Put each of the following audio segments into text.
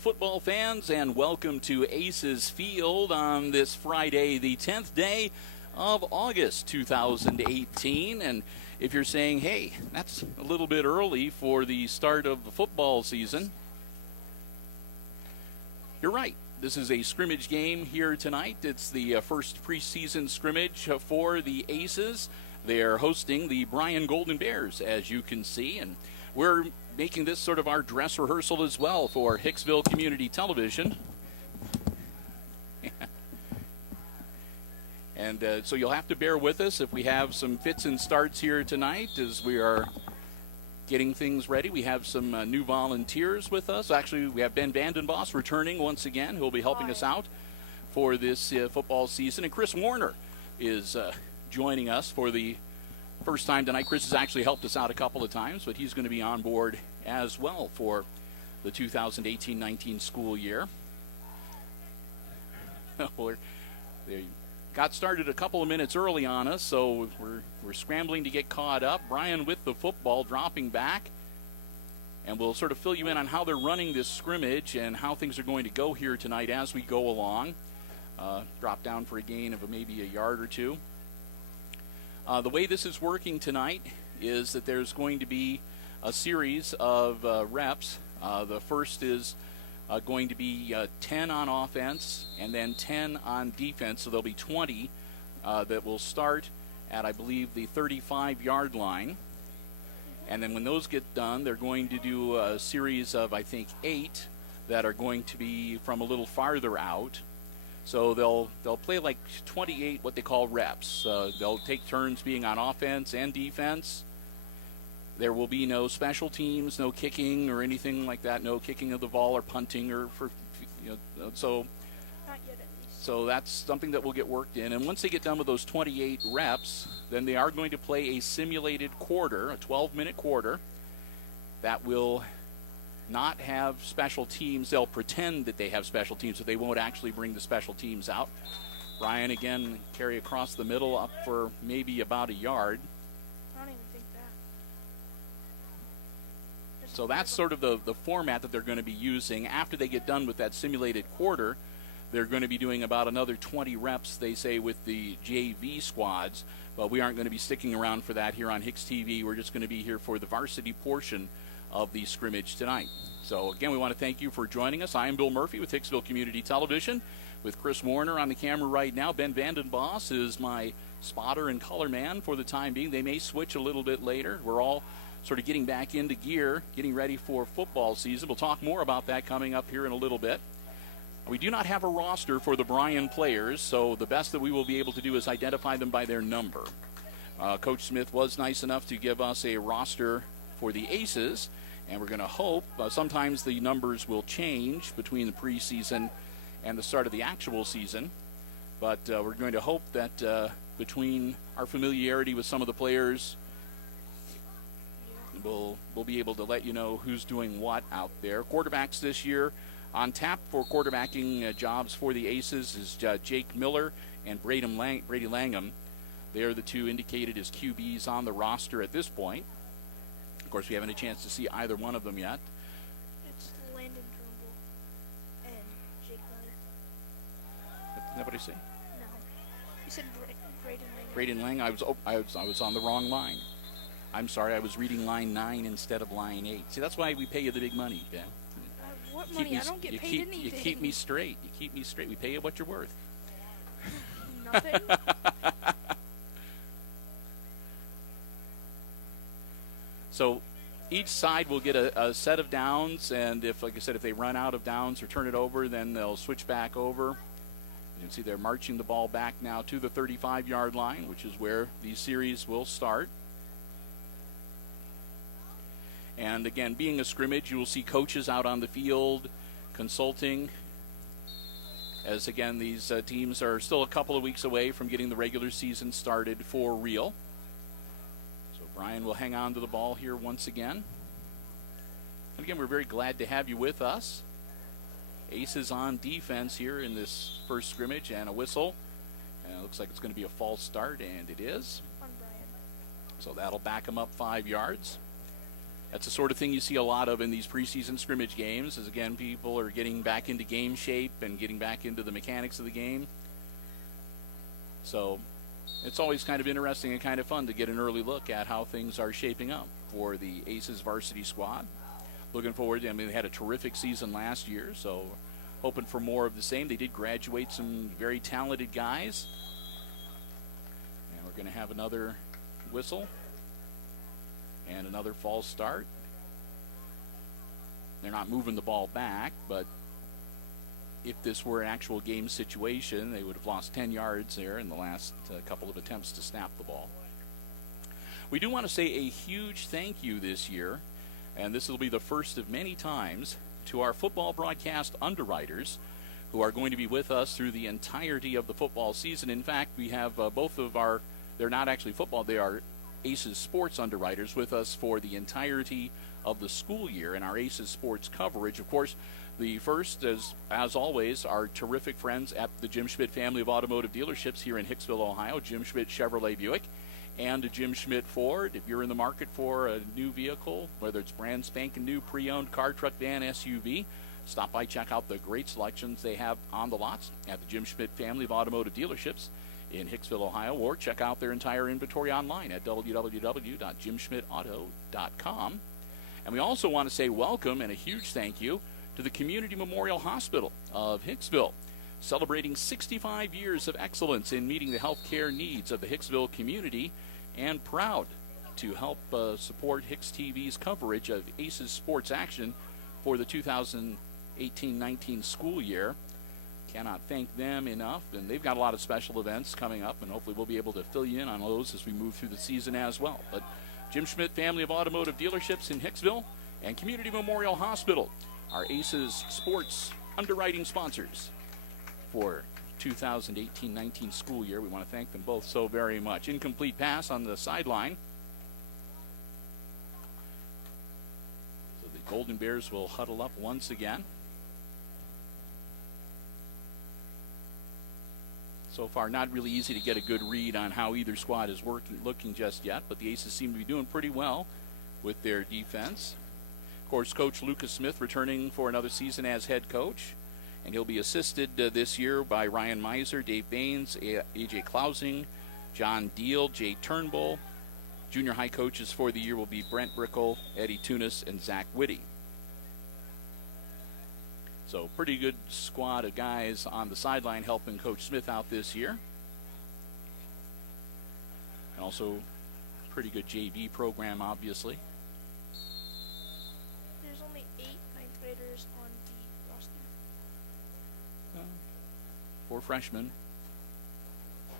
Football fans, and welcome to Aces Field on this Friday, the 10th day of August 2018. And if you're saying, hey, that's a little bit early for the start of the football season, you're right. This is a scrimmage game here tonight. It's the first preseason scrimmage for the Aces. They're hosting the Bryan Golden Bears, as you can see, and we're making this sort of our dress rehearsal as well for Hicksville Community Television. And so you'll have to bear with us if we have some fits and starts here tonight as we are getting things ready. We have some new volunteers with us. Actually, we have Ben Vandenbos returning once again, who will be helping us out for this football season. And Chris Warner is joining us for the first time tonight. Chris has actually helped us out a couple of times, but he's going to be on board as well for the 2018-19 school year. They got started a couple of minutes early on us, so we're scrambling to get caught up. Bryan with the football, dropping back, and we'll sort of fill you in on how they're running this scrimmage and how things are going to go here tonight as we go along. Drop down for a gain of maybe a yard or two. The way this is working tonight is that there's going to be a series of reps. The first is going to be 10 on offense and then 10 on defense, so there'll be 20 that will start at, I believe, the 35-yard line. And then when those get done, they're going to do a series of, I think, 8 that are going to be from a little farther out. So they'll play like 28 what they call reps. They'll take turns being on offense and defense. There will be no special teams, no kicking or anything like that, no kicking of the ball or punting or so. Not yet, at least. So that's something that will get worked in. And once they get done with those 28 reps, then they are going to play a simulated quarter, a 12-minute quarter that will not have special teams. They'll pretend that they have special teams, so they won't actually bring the special teams out. Bryan again carry across the middle up for maybe about a yard. I don't even think that. So that's sort of the format that they're going to be using. After they get done with that simulated quarter, they're going to be doing about another 20 reps, they say, with the JV squads. But we aren't going to be sticking around for that here on HIX-TV. We're just going to be here for the varsity portion of the scrimmage tonight. So again, we want to thank you for joining us. I am Bill Murphy with Hicksville Community Television with Chris Warner on the camera right now. Ben Vandenbos is my spotter and color man for the time being. They may switch a little bit later. We're all sort of getting back into gear, getting ready for football season. We'll talk more about that coming up here in a little bit. We do not have a roster for the Bryan players, so the best that we will be able to do is identify them by their number. Coach Smith was nice enough to give us a roster for the Aces, and we're going to hope, sometimes the numbers will change between the preseason and the start of the actual season, but we're going to hope that between our familiarity with some of the players, we'll be able to let you know who's doing what out there. Quarterbacks this year on tap for quarterbacking jobs for the Aces is Jake Miller and Brady Langham. They're the two indicated as QBs on the roster at this point. Of course, we haven't had a chance to see either one of them yet. It's Landon Turnbull and Jake Miller. Is that what I say? No. You said Braden Lang. Braden Lang. I was on the wrong line. I'm sorry. I was reading line 9 instead of line 8. See, that's why we pay you the big money, Ben. I What money? I don't get paid anything. You keep me straight. You keep me straight. We pay you what you're worth. Nothing. So each side will get a set of downs, and if, like I said, if they run out of downs or turn it over, then they'll switch back over. You can see they're marching the ball back now to the 35-yard line, which is where these series will start. And again, being a scrimmage, you will see coaches out on the field consulting, as again, these teams are still a couple of weeks away from getting the regular season started for real. So Bryan will hang on to the ball here once again. And again, we're very glad to have you with us. Aces on defense here in this first scrimmage, and a whistle. And it looks like it's going to be a false start, and it is. On Bryan. So that'll back them up 5 yards. That's the sort of thing you see a lot of in these preseason scrimmage games, is again, people are getting back into game shape and getting back into the mechanics of the game. So it's always kind of interesting and kind of fun to get an early look at how things are shaping up for the Aces varsity squad. Looking forward, I mean, they had a terrific season last year, so hoping for more of the same. They did graduate some very talented guys. And we're going to have another whistle. And another false start. They're not moving the ball back, but if this were an actual game situation, they would have lost 10 yards there in the last couple of attempts to snap the ball. We do want to say a huge thank you this year, and this will be the first of many times, to our football broadcast underwriters who are going to be with us through the entirety of the football season. In fact, we have both of our, they're not actually football, they are Aces Sports underwriters with us for the entirety of the school year in our Aces Sports coverage. Of course, the first, as always, our terrific friends at the Jim Schmidt family of automotive dealerships here in Hicksville, Ohio, Jim Schmidt Chevrolet Buick and Jim Schmidt Ford. If you're in the market for a new vehicle, whether it's brand spanking new, pre-owned car, truck, van, SUV, stop by, check out the great selections they have on the lots at the Jim Schmidt family of automotive dealerships in Hicksville, Ohio, or check out their entire inventory online at www.jimschmidtauto.com. And we also want to say welcome and a huge thank you to the Community Memorial Hospital of Hicksville, celebrating 65 years of excellence in meeting the health care needs of the Hicksville community, and proud to help support HIX-TV's coverage of Aces sports action for the 2018-19 school year. Cannot thank them enough, and they've got a lot of special events coming up, and hopefully we'll be able to fill you in on those as we move through the season as well. But Jim Schmidt family of automotive dealerships in Hicksville and Community Memorial Hospital, our Aces sports underwriting sponsors for 2018-19 school year. We want to thank them both so very much. Incomplete pass on the sideline. So the Golden Bears will huddle up once again. So far, not really easy to get a good read on how either squad is looking just yet, but the Aces seem to be doing pretty well with their defense. Of course, Coach Lucas Smith returning for another season as head coach, and he'll be assisted this year by Ryan Miser, Dave Baines, A.J. Klausing, John Deal, Jay Turnbull. Junior high coaches for the year will be Brent Brickle, Eddie Tunis, and Zach Whitty. So pretty good squad of guys on the sideline helping Coach Smith out this year. And also pretty good JV program, obviously. There's only 8 ninth graders on the roster. 4 freshmen.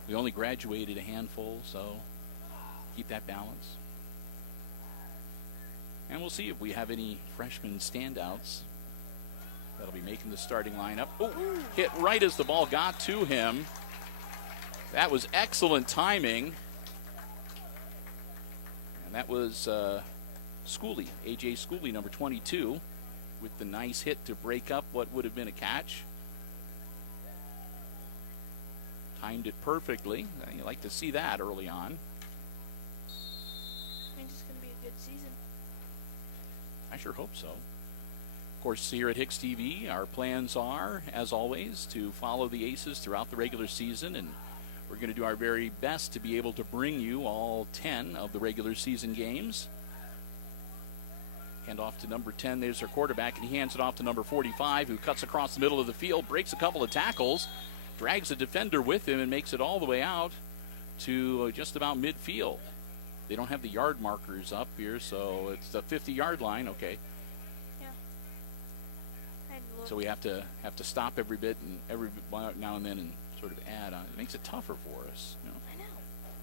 We only graduated a handful, so keep that balance. And we'll see if we have any freshman standouts that'll be making the starting lineup. Oh, hit right as the ball got to him. That was excellent timing. And that was Schooley, A.J. Schooley, number 22, with the nice hit to break up what would have been a catch. Timed it perfectly. You like to see that early on. I think it's going to be a good season. I sure hope so. Of course, here at HIX-TV, our plans are, as always, to follow the Aces throughout the regular season, and we're going to do our very best to be able to bring you all 10 of the regular season games. Hand off to number 10. There's their quarterback, and he hands it off to number 45, who cuts across the middle of the field, breaks a couple of tackles, drags a defender with him, and makes it all the way out to just about midfield. They don't have the yard markers up here, so it's the 50-yard line. Okay. Yeah. I had to look. So we have to stop every bit and every now and then and sort of add on. It makes it tougher for us. You know? I know.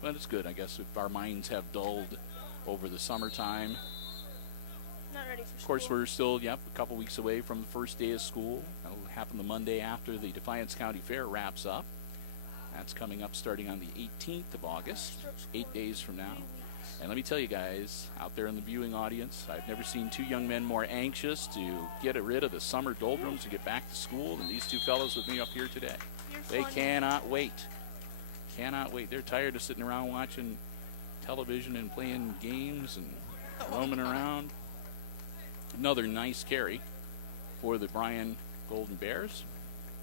But it's good, I guess, if our minds have dulled over the summertime. Not ready for school. Of course, we're still, a couple weeks away from the first day of school. That'll happen the Monday after the Defiance County Fair wraps up. That's coming up starting on the 18th of August, 8 days from now. And let me tell you guys, out there in the viewing audience, I've never seen two young men more anxious to get rid of the summer doldrums and get back to school than these two fellows with me up here today. They cannot wait. Cannot wait. They're tired of sitting around watching television and playing games and roaming around. Another nice carry for the Bryan Golden Bears.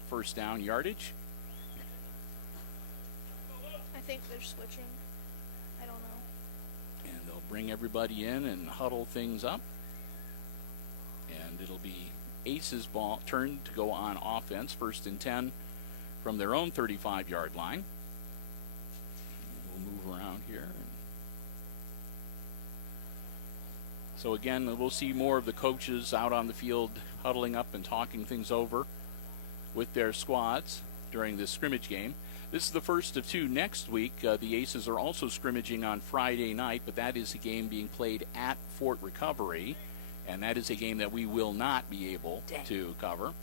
First down yardage. I think they're switching. I don't know. And they'll bring everybody in and huddle things up. And it'll be Ace's ball turn to go on offense. First and 10 from their own 35-yard line. We'll move around here. So again, we'll see more of the coaches out on the field huddling up and talking things over with their squads during this scrimmage game. This is the first of two next week. The Aces are also scrimmaging on Friday night, but that is a game being played at Fort Recovery, and that is a game that we will not be able to cover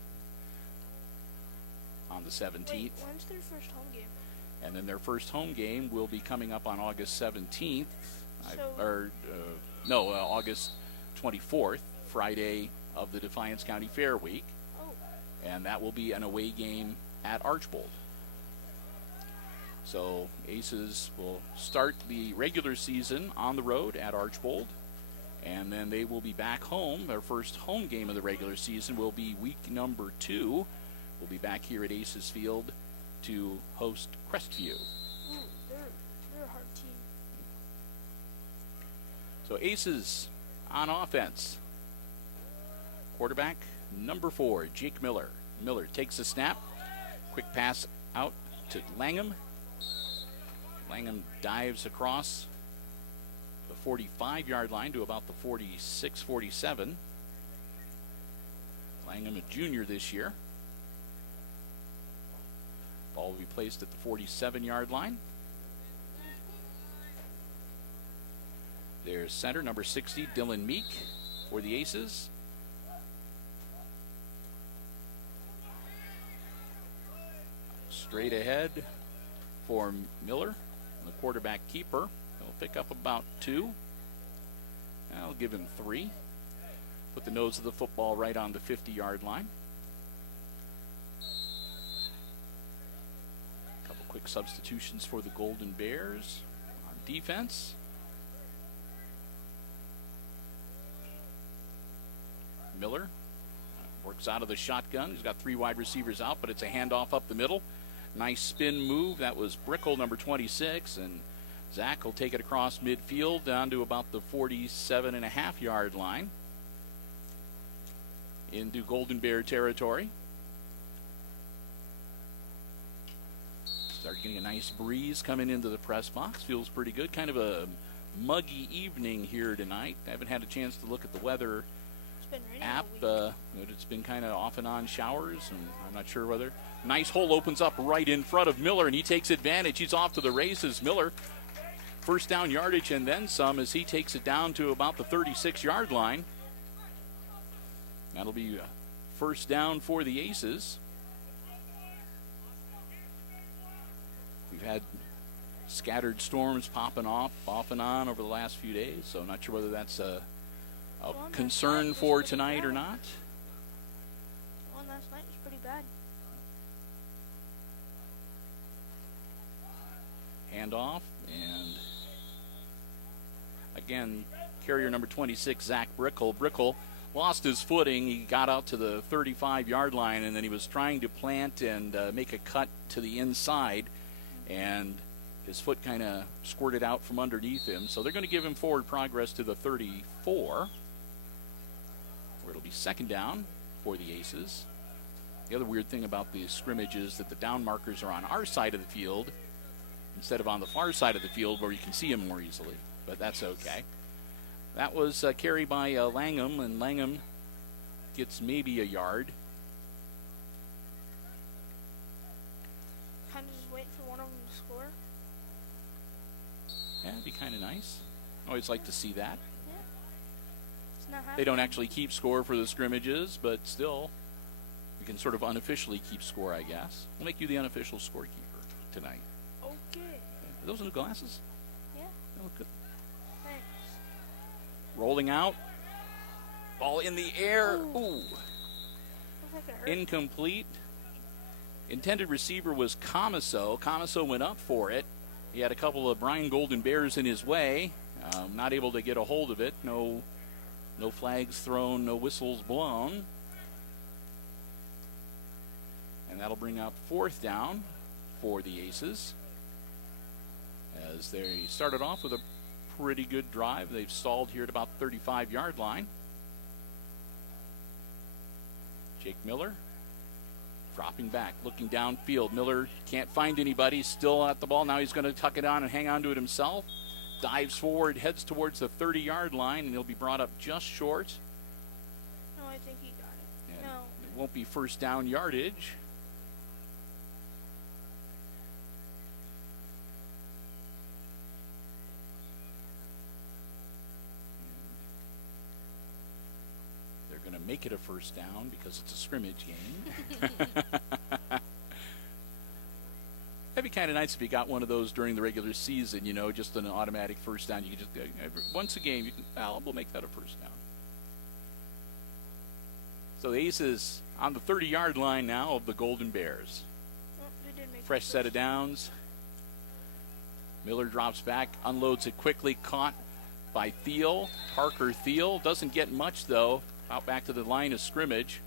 on the 17th. Wait, when's their first home game? And then their first home game will be coming up on August 17th. August 24th, Friday of the Defiance County Fair week. Oh. And that will be an away game at Archbold. So Aces will start the regular season on the road at Archbold, and then they will be back home. Their first home game of the regular season will be week number 2. We'll be back here at Aces Field to host Crestview. Ooh, they're a hard team. So Aces on offense. Quarterback number 4, Jake Miller. Miller takes the snap. Quick pass out to Langham. Langham dives across the 45-yard line to about the 46, 47. Langham, a junior this year. Ball will be placed at the 47-yard line. There's center, number 60, Dylan Meek for the Aces. Straight ahead for Miller, the quarterback keeper. He'll pick up about 2. I'll give him 3. Put the nose of the football right on the 50-yard line. A couple quick substitutions for the Golden Bears on defense. Miller works out of the shotgun. He's got 3 wide receivers out, but it's a handoff up the middle. Nice spin move. That was Brickle, number 26, and Zach will take it across midfield down to about the 47.5-yard line into Golden Bear territory. Start getting a nice breeze coming into the press box. Feels pretty good. Kind of a muggy evening here tonight. I haven't had a chance to look at the weather app. It's been kind of off and on showers, and I'm not sure whether. Nice hole opens up right in front of Miller, and he takes advantage. He's off to the races. Miller, first down yardage and then some as he takes it down to about the 36-yard line. That'll be first down for the Aces. We've had scattered storms popping off and on over the last few days, so I'm not sure whether that's a concern for tonight or not. The one last night was pretty bad. Handoff, and again, carrier number 26, Zach Brickle. Brickle lost his footing. He got out to the 35-yard line, and then he was trying to plant and make a cut to the inside, and his foot kind of squirted out from underneath him. So they're going to give him forward progress to the 34. be second down for the Aces. The other weird thing about the scrimmage is that the down markers are on our side of the field instead of on the far side of the field where you can see them more easily, but that's okay. That was a carry by Langham, and Langham gets maybe a yard. Kind of just wait for one of them to score. Yeah, it'd be kind of nice. Always like to see that. Yeah. It's not happening. They don't actually keep score for the scrimmages, but still, we can sort of unofficially keep score, I guess. We'll make you the unofficial scorekeeper tonight. Okay. Are those new glasses? Yeah. They look good. Thanks. Rolling out. Ball in the air. Ooh. Looks like it hurt. Incomplete. Intended receiver was Comiso. Comiso went up for it. He had a couple of Bryan Golden Bears in his way. Not able to get a hold of it. No flags thrown, no whistles blown. And that'll bring up fourth down for the Aces. As they started off with a pretty good drive. They've stalled here at about 35-yard line. Jake Miller dropping back, looking downfield. Miller can't find anybody, still at the ball. Now he's going to tuck it on and hang on to it himself. Dives forward, heads towards the 30-yard line, and he'll be brought up just short. No, I think he got it. And No. it won't be first down yardage. They're going to make it a first down because it's a scrimmage game. That'd be kind of nice if you got one of those during the regular season, just an automatic first down. You could just, once a game, we'll make that a first down. So the Aces on the 30-yard line now of the Golden Bears. Oh, they did make Fresh it set first. of downs. Miller drops back, unloads it quickly, caught by Thiel. Parker Thiel doesn't get much, though, out back to the line of scrimmage.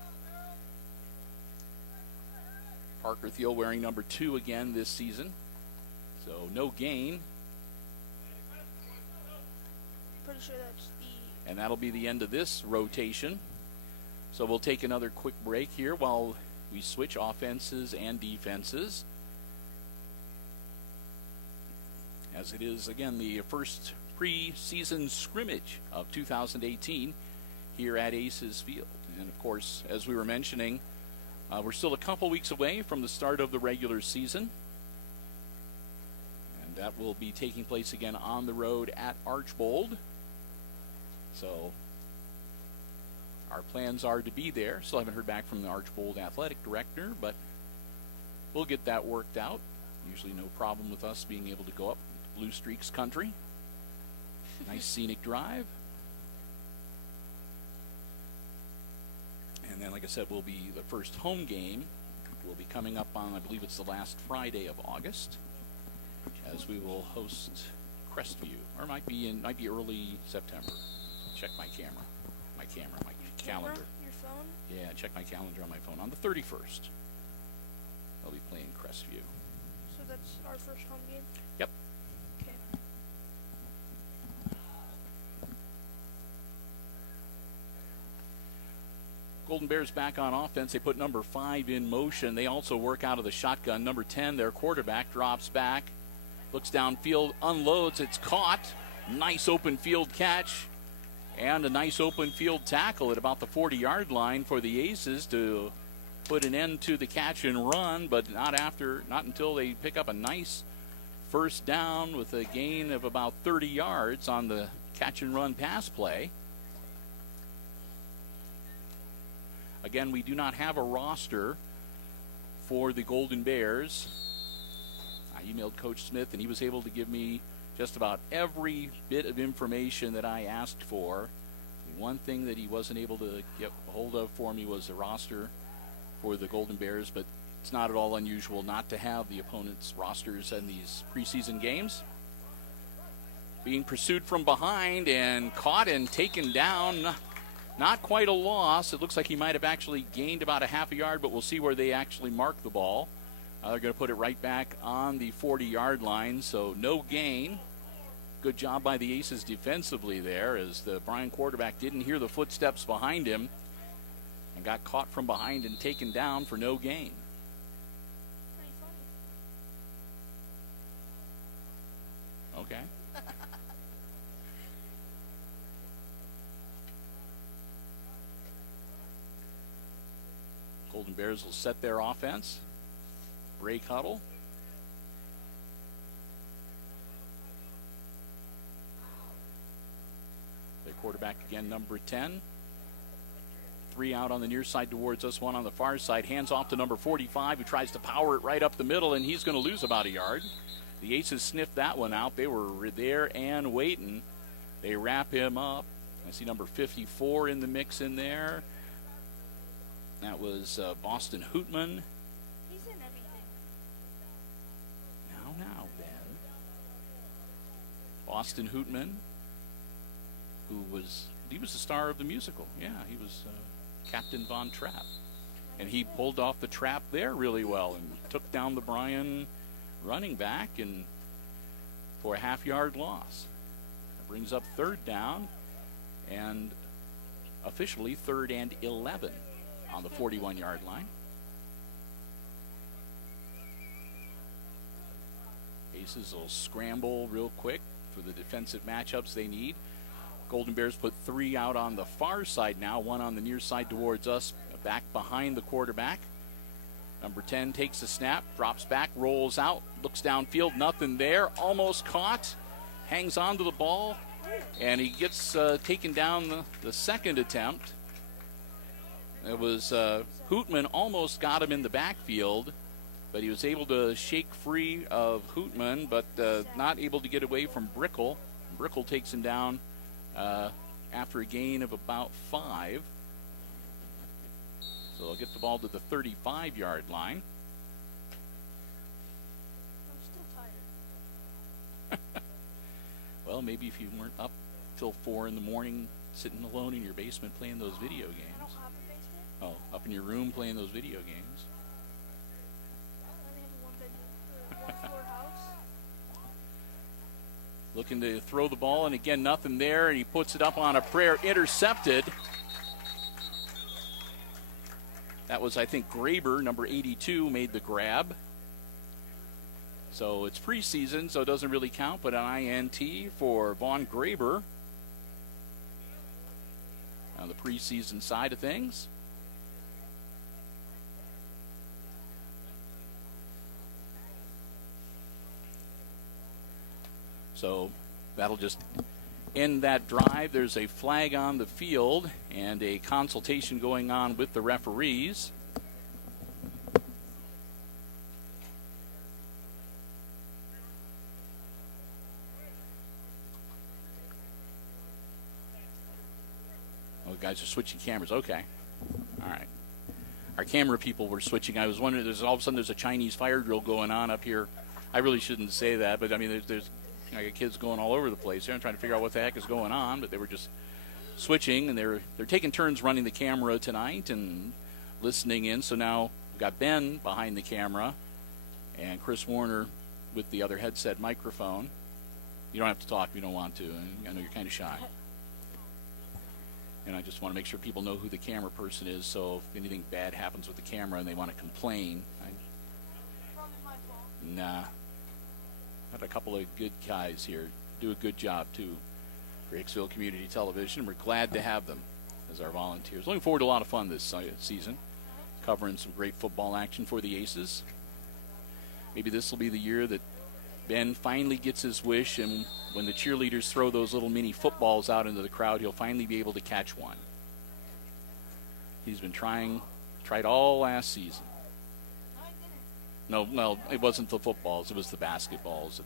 Parker Thiel wearing number 2 again this season. So no gain. Pretty sure that's the. And that'll be the end of this rotation. So we'll take another quick break here while we switch offenses and defenses. As it is, again, the first pre-season scrimmage of 2018 here at Aces Field. And, of course, as we were mentioning, we're still a couple weeks away from the start of the regular season. And that will be taking place again on the road at Archbold. So our plans are to be there. Still haven't heard back from the Archbold athletic director, but we'll get that worked out. Usually no problem with us being able to go up Blue Streaks country. Nice scenic drive. And then, like I said, will be the first home game will be coming up on, I believe it's the last Friday of August, as we will host Crestview, or might be early September. Check my calendar. Your phone? Yeah, check my calendar on my phone. On the 31st, I'll be playing Crestview. So that's our first home game? Yep. Okay. Golden Bears back on offense. They put number 5 in motion. They also work out of the shotgun. Number 10, their quarterback, drops back, looks downfield, unloads. It's caught. Nice open field catch and a nice open field tackle at about the 40-yard line for the Aces to put an end to the catch and run, but not until they pick up a nice first down with a gain of about 30 yards on the catch and run pass play. Again, we do not have a roster for the Golden Bears. I emailed Coach Smith, and he was able to give me just about every bit of information that I asked for. The one thing that he wasn't able to get a hold of for me was a roster for the Golden Bears, but it's not at all unusual not to have the opponent's rosters in these preseason games. Being pursued from behind and caught and taken down. Not quite a loss. It looks like he might have actually gained about a half a yard, but we'll see where they actually mark the ball. They're going to put it right back on the 40-yard line, so no gain. Good job by the Aces defensively there, as the Bryan quarterback didn't hear the footsteps behind him. got caught from behind and taken down for no gain. Pretty funny. Okay. Golden Bears will set their offense. Break huddle. Their quarterback again, number 10. 3 out on the near side towards us, 1 on the far side. Hands off to number 45, who tries to power it right up the middle, and he's going to lose about a yard. The Aces sniffed that one out. They were there and waiting. They wrap him up. I see number 54 in the mix in there. That was Boston Hootman. He's in everything. Now, Ben. Boston Hootman, who was the star of the musical. Yeah, he was Captain Von Trapp. And he pulled off the trap there really well and took down the Bryan running back and for a half-yard loss. That brings up 3rd down and officially 3rd and 11 on the 41-yard line. Aces will scramble real quick for the defensive matchups they need. Golden Bears put 3 out on the far side now, 1 on the near side towards us, back behind the quarterback. Number 10 takes the snap, drops back, rolls out, looks downfield, nothing there, almost caught, hangs on to the ball, and he gets taken down the second attempt. It was Hootman almost got him in the backfield, but he was able to shake free of Hootman, but not able to get away from Brickle. Brickle takes him down after a gain of about 5. So they'll get the ball to the 35-yard line. I'm still tired. Well, maybe if you weren't up till 4 in the morning sitting alone in your basement playing those video I games. don't have a basement. Oh, up in your room playing those video games. I only have a one-floor house. Looking to throw the ball, and again, nothing there, and he puts it up on a prayer, intercepted. That was, I think, Graber, number 82, made the grab. So it's preseason, so it doesn't really count, but an INT for Vaughn Graber on the preseason side of things. So that'll just end that drive. There's a flag on the field and a consultation going on with the referees. Oh, the guys are switching cameras. Okay. All right. Our camera people were switching. I was wondering, all of a sudden there's a Chinese fire drill going on up here. I really shouldn't say that, but I mean, there's I got kids going all over the place here. I'm trying to figure out what the heck is going on, but they were just switching, and they're taking turns running the camera tonight and listening in. So now we've got Ben behind the camera and Chris Warner with the other headset microphone. You don't have to talk if you don't want to. I know you're kind of shy. And I just want to make sure people know who the camera person is, so if anything bad happens with the camera and they want to complain, Probably my fault. nah. Got a couple of good guys here. Do a good job, too, for Hicksville Community Television. We're glad to have them as our volunteers. Looking forward to a lot of fun this season, covering some great football action for the Aces. Maybe this will be the year that Ben finally gets his wish, and when the cheerleaders throw those little mini footballs out into the crowd, he'll finally be able to catch one. He's been tried all last season. No, it wasn't the footballs. It was the basketballs at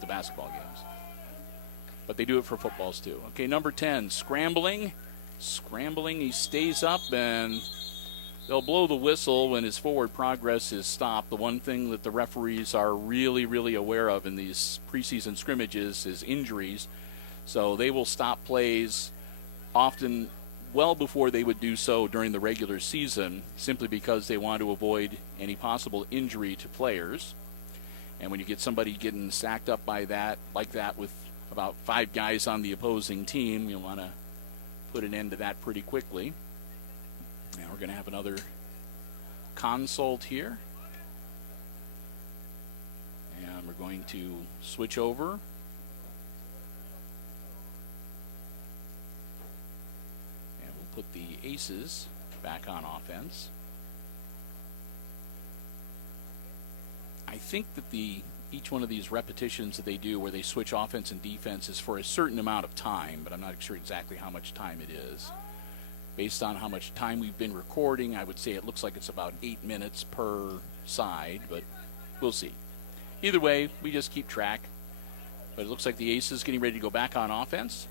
the basketball games. But they do it for footballs too. Okay, number 10, scrambling. He stays up, and they'll blow the whistle when his forward progress is stopped. The one thing that the referees are really, really aware of in these preseason scrimmages is injuries. So they will stop plays often well before they would do so during the regular season, simply because they want to avoid any possible injury to players. And when you get somebody getting sacked up like that with about 5 guys on the opposing team, you want to put an end to that pretty quickly. Now we're going to have another consult here. And we're going to switch over. And we'll put the Aces back on offense. I think that each one of these repetitions that they do where they switch offense and defense is for a certain amount of time, but I'm not sure exactly how much time it is. Based on how much time we've been recording, I would say it looks like it's about 8 minutes per side, but we'll see. Either way, we just keep track. But it looks like the Aces getting ready to go back on offense.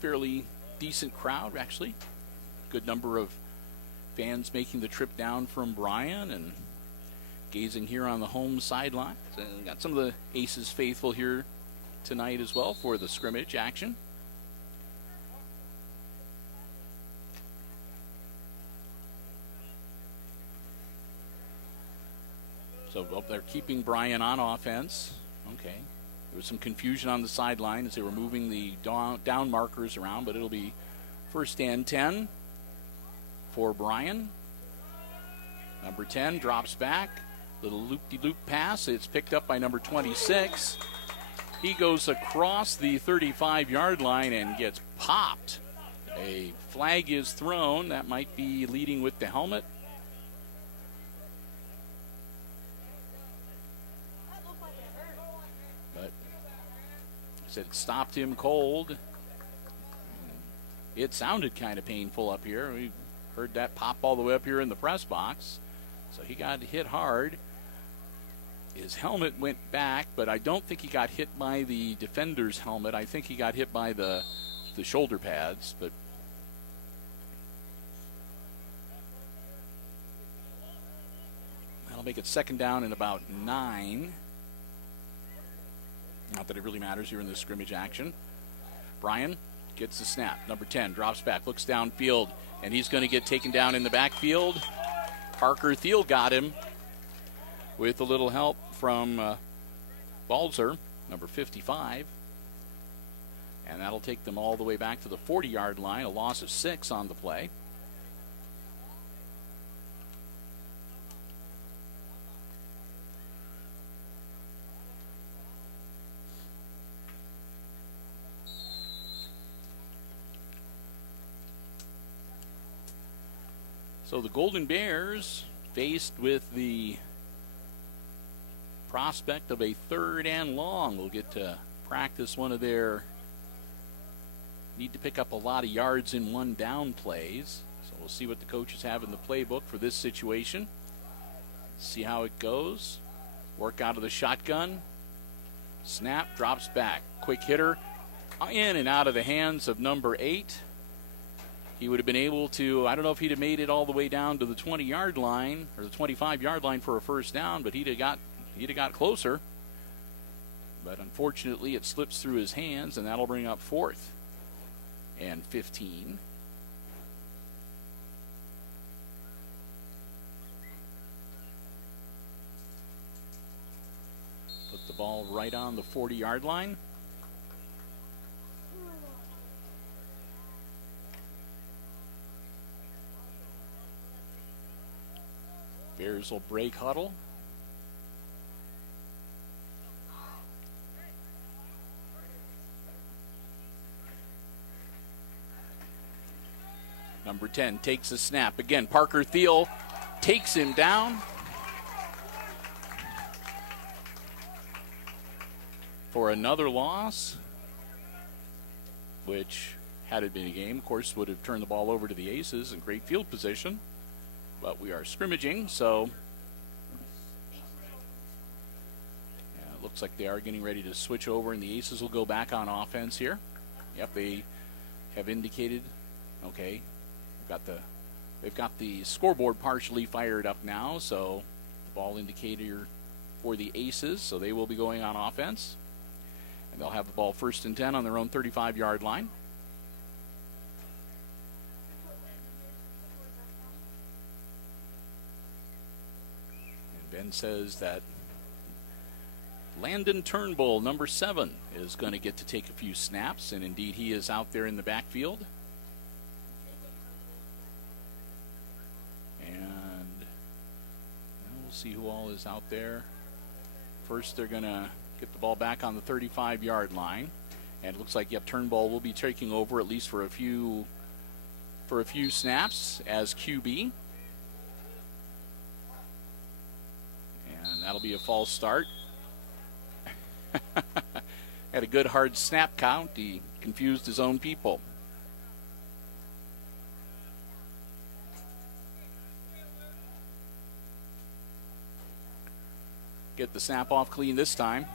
Fairly decent crowd, actually. Good number of fans making the trip down from Bryan and gazing here on the home sideline. So got some of the Aces faithful here tonight as well for the scrimmage action. So they're keeping Bryan on offense. Okay. There was some confusion on the sideline as they were moving the down markers around, but it'll be first and 10 for Bryan. Number 10 drops back. Little loop-de-loop pass. It's picked up by number 26. He goes across the 35-yard line and gets popped. A flag is thrown. That might be leading with the helmet. But it stopped him cold. It sounded kind of painful up here. We heard that pop all the way up here in the press box. So he got hit hard. His helmet went back, but I don't think he got hit by the defender's helmet. I think he got hit by the shoulder pads. But that'll make it second down and about 9. Not that it really matters here in this scrimmage action. Bryan gets the snap. Number 10 drops back, looks downfield, and he's going to get taken down in the backfield. Parker Thiel got him with a little help from Balzer, number 55. And that'll take them all the way back to the 40-yard line, a loss of 6 on the play. So the Golden Bears, faced with the prospect of a third and long, will get to practice one of their need to pick up a lot of yards in one down plays. So we'll see what the coaches have in the playbook for this situation. See how it goes. Work out of the shotgun. Snap, drops back. Quick hitter in and out of the hands of number 8. He would have been able to, I don't know if he'd have made it all the way down to the 20-yard line or the 25-yard line for a first down, but he'd have got closer. But unfortunately, it slips through his hands, and that'll bring up 4th and 15. Put the ball right on the 40-yard line. Bears will break huddle. Number 10 takes a snap. Again, Parker Thiel takes him down for another loss, which, had it been a game, of course, would have turned the ball over to the Aces in great field position. But we are scrimmaging, so it looks like they are getting ready to switch over, and the Aces will go back on offense here. Yep, they have indicated. Okay, they've got the scoreboard partially fired up now, so the ball indicator for the Aces, so they will be going on offense, and they'll have the ball first and 10 on their own 35-yard line. Ben says that Landon Turnbull, number 7, is going to get to take a few snaps, and indeed he is out there in the backfield. And we'll see who all is out there. First, they're going to get the ball back on the 35-yard line. And it looks like, yep, Turnbull will be taking over at least for a few snaps as QB. And that'll be a false start. Had a good hard snap count. He confused his own people. Get the snap off clean this time.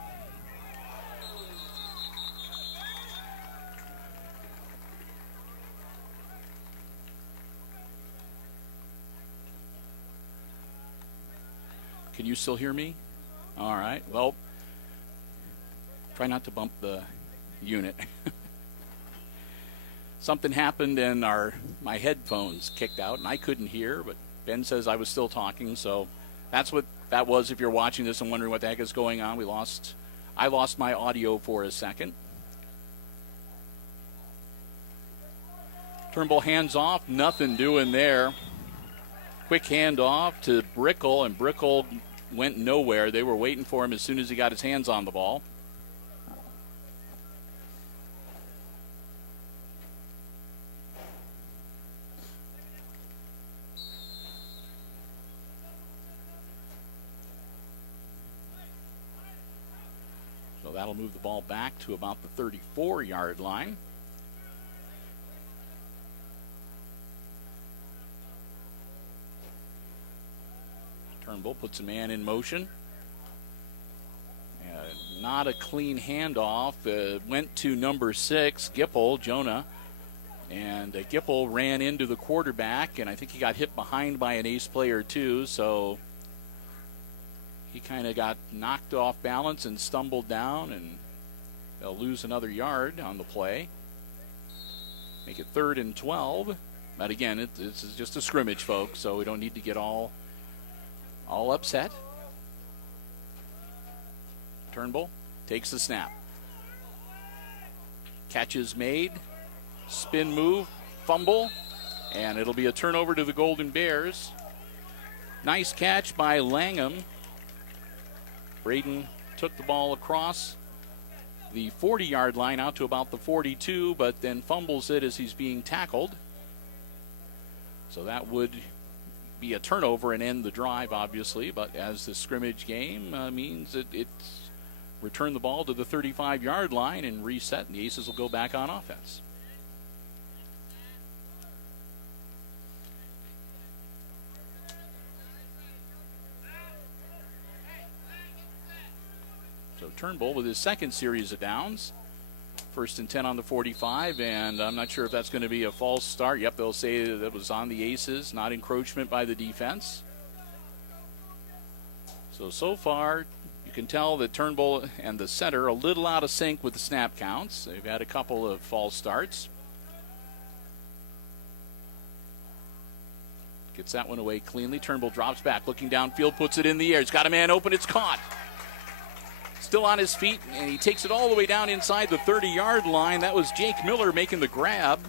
Can you still hear me? All right. Well, try not to bump the unit. Something happened and my headphones kicked out and I couldn't hear, but Ben says I was still talking, so that's what that was. If you're watching this and wondering what the heck is going on, I lost my audio for a second. Turnbull hands off, nothing doing there. Quick handoff to Brickle, and Brickle went nowhere. They were waiting for him as soon as he got his hands on the ball. So that'll move the ball back to about the 34-yard line. Turnbull puts a man in motion. Not a clean handoff. Went to number 6, Gipple, Jonah. And Gipple ran into the quarterback, and I think he got hit behind by an ace player too, so he kind of got knocked off balance and stumbled down, and they'll lose another yard on the play. Make it 3rd and 12. But again, this is just a scrimmage, folks, so we don't need to get all upset. Turnbull takes the snap. Catch is made. Spin move. Fumble. And it'll be a turnover to the Golden Bears. Nice catch by Langham. Braden took the ball across the 40-yard line out to about the 42, but then fumbles it as he's being tackled. So that would be a turnover and end the drive, obviously, but as the scrimmage game means it's return the ball to the 35-yard line and reset, and the Aces will go back on offense. So Turnbull with his second series of downs. 1st and 10 on the 45, and I'm not sure if that's going to be a false start. Yep, they'll say that it was on the Aces, not encroachment by the defense. So far, you can tell that Turnbull and the center are a little out of sync with the snap counts. They've had a couple of false starts. Gets that one away cleanly. Turnbull drops back, looking downfield, puts it in the air. He's got a man open, it's caught. Still on his feet, and he takes it all the way down inside the 30-yard line. That was Jake Miller making the grab.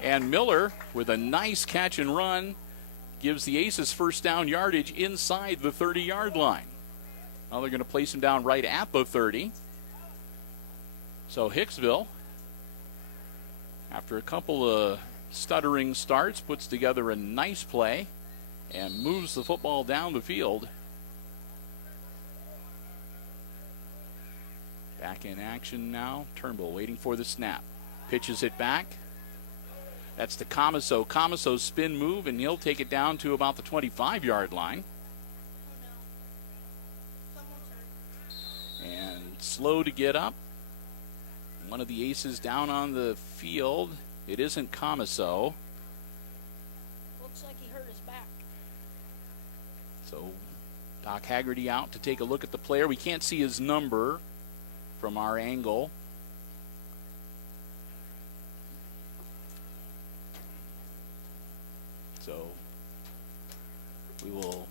And Miller, with a nice catch and run, gives the Aces first down yardage inside the 30-yard line. Now they're going to place him down right at the 30. So Hicksville, after a couple of stuttering starts, puts together a nice play and moves the football down the field. Back in action now. Turnbull waiting for the snap. Pitches it back. That's to Comiso. Comiso's spin move, and he'll take it down to about the 25-yard line. And slow to get up. One of the Aces down on the field. It isn't Comiso. Looks like he hurt his back. So Doc Haggerty out to take a look at the player. We can't see his number from our angle. So we will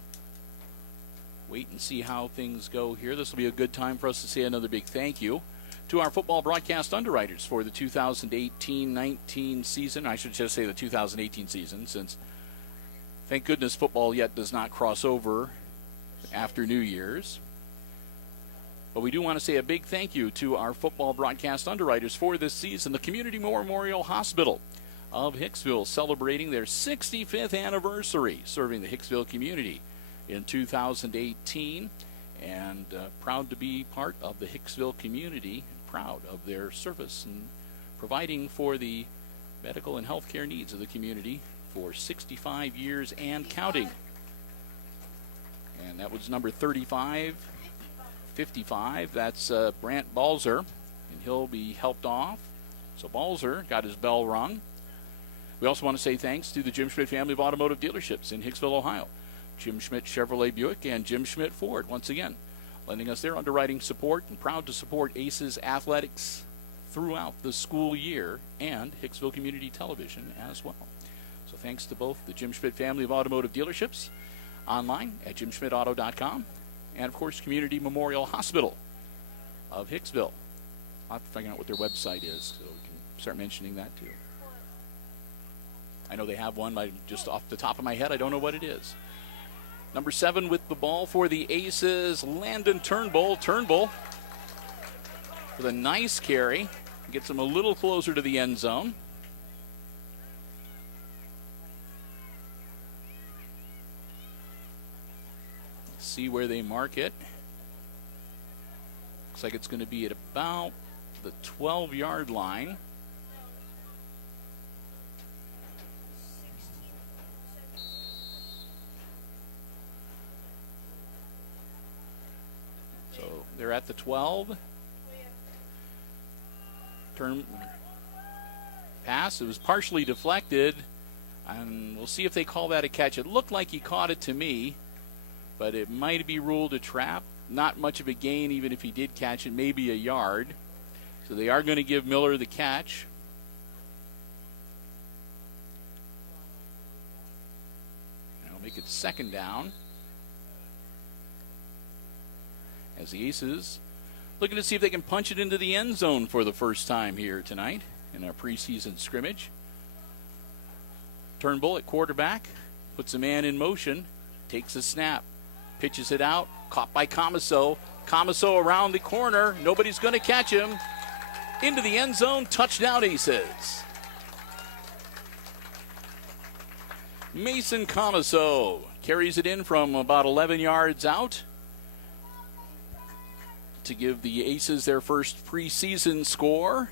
wait and see how things go here. This will be a good time for us to say another big thank you to our football broadcast underwriters for the 2018-19 season. I should just say the 2018 season, since thank goodness football yet does not cross over after New Year's. But we do want to say a big thank you to our football broadcast underwriters for this season. The Community Memorial Hospital of Hicksville celebrating their 65th anniversary, serving the Hicksville community in 2018. And proud to be part of the Hicksville community, proud of their service and providing for the medical and healthcare needs of the community for 65 years and counting. And that was number 55, that's Brant Balzer, and he'll be helped off. So Balzer got his bell rung. We also want to say thanks to the Jim Schmidt family of automotive dealerships in Hicksville, Ohio. Jim Schmidt Chevrolet Buick and Jim Schmidt Ford, once again, lending us their underwriting support, and proud to support ACES athletics throughout the school year and Hicksville Community Television as well. So thanks to both the Jim Schmidt family of automotive dealerships, online at jimschmidtauto.com, and, of course, Community Memorial Hospital of Hicksville. I'll have to figure out what their website is so we can start mentioning that, too. I know they have one, but just off the top of my head, I don't know what it is. Number 7 with the ball for the Aces, Landon Turnbull. Turnbull with a nice carry. Gets him a little closer to the end zone. See where they mark it. Looks like it's going to be at about the 12-yard line. So they're at the 12. Turn pass. It was partially deflected, and we'll see if they call that a catch. It looked like he caught it to me, but it might be ruled a trap. Not much of a gain, even if he did catch it, maybe a yard. So they are going to give Miller the catch. And I'll make it second down. As the Aces looking to see if they can punch it into the end zone for the first time here tonight in our preseason scrimmage. Turnbull at quarterback, puts a man in motion, takes a snap, pitches it out, caught by Comiso. Comiso around the corner, nobody's going to catch him. Into the end zone, touchdown Aces. Mason Comiso carries it in from about 11 yards out to give the Aces their first preseason score.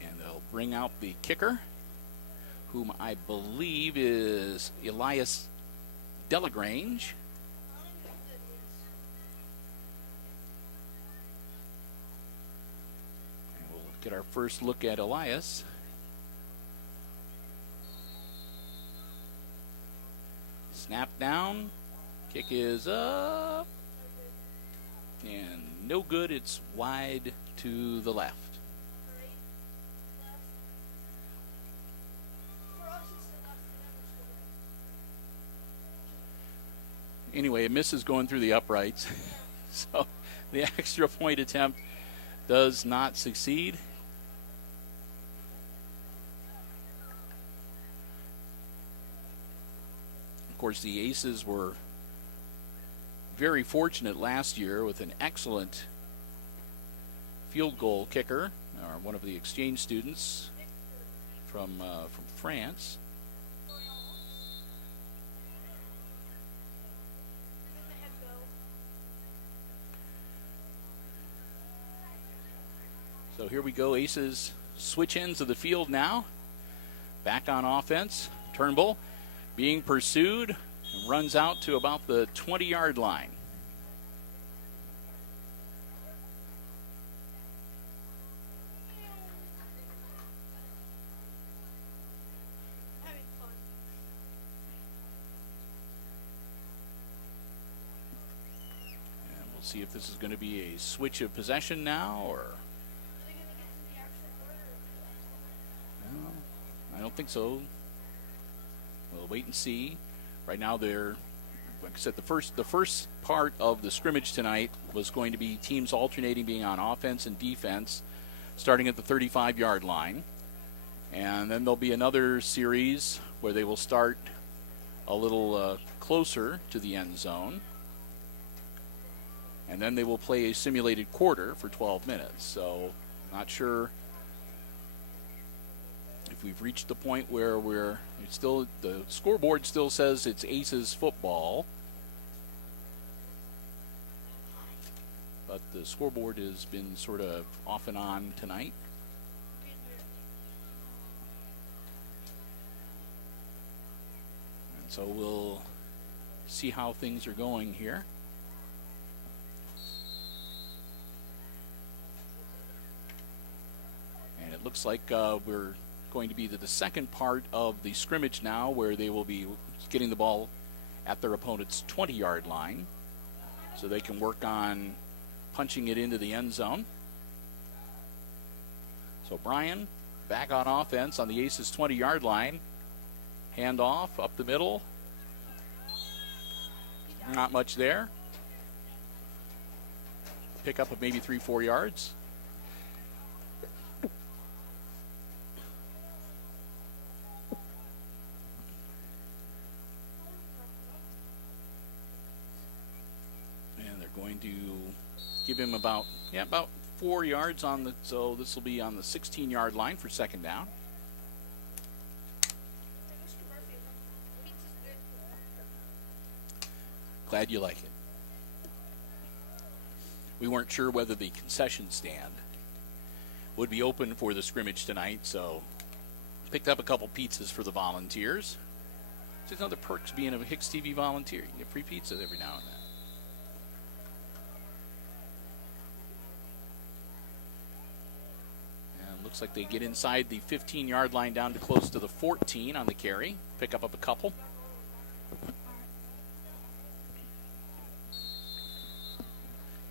And they'll bring out the kicker, whom I believe is Elias Delagrange. And we'll get our first look at Elias. Snap down, kick is up, and no good. It's wide to the left. Anyway, it misses going through the uprights, so the extra point attempt does not succeed. Of course, the Aces were very fortunate last year with an excellent field goal kicker, or one of the exchange students from France. So here we go. Aces switch ends of the field now. Back on offense. Turnbull being pursued, and runs out to about the 20-yard line. And we'll see if this is going to be a switch of possession now, or... No, I don't think so. we'll wait and see. Right now, they're, like I said, the first part of the scrimmage tonight was going to be teams alternating being on offense and defense, starting at the 35-yard line. And then there'll be another series where they will start a little closer to the end zone. And then they will play a simulated quarter for 12 minutes. So, not sure if we've reached the point where it's still, the scoreboard still says it's Aces football. But the scoreboard has been sort of off and on tonight. And so we'll see how things are going here. And it looks like we're going to be the second part of the scrimmage now, where they will be getting the ball at their opponent's 20-yard line so they can work on punching it into the end zone. So Bryan back on offense on the Aces 20-yard line. Hand off up the middle. Not much there. Pick up of maybe 3-4 yards. Going to give him about 4 yards on the, so this will be on the 16-yard line for second down. Glad you like it. We weren't sure whether the concession stand would be open for the scrimmage tonight, so picked up a couple pizzas for the volunteers. There's other perks being a HIX-TV volunteer. You get free pizza every now and then. Looks like they get inside the 15-yard line down to close to the 14 on the carry. Pick up a couple.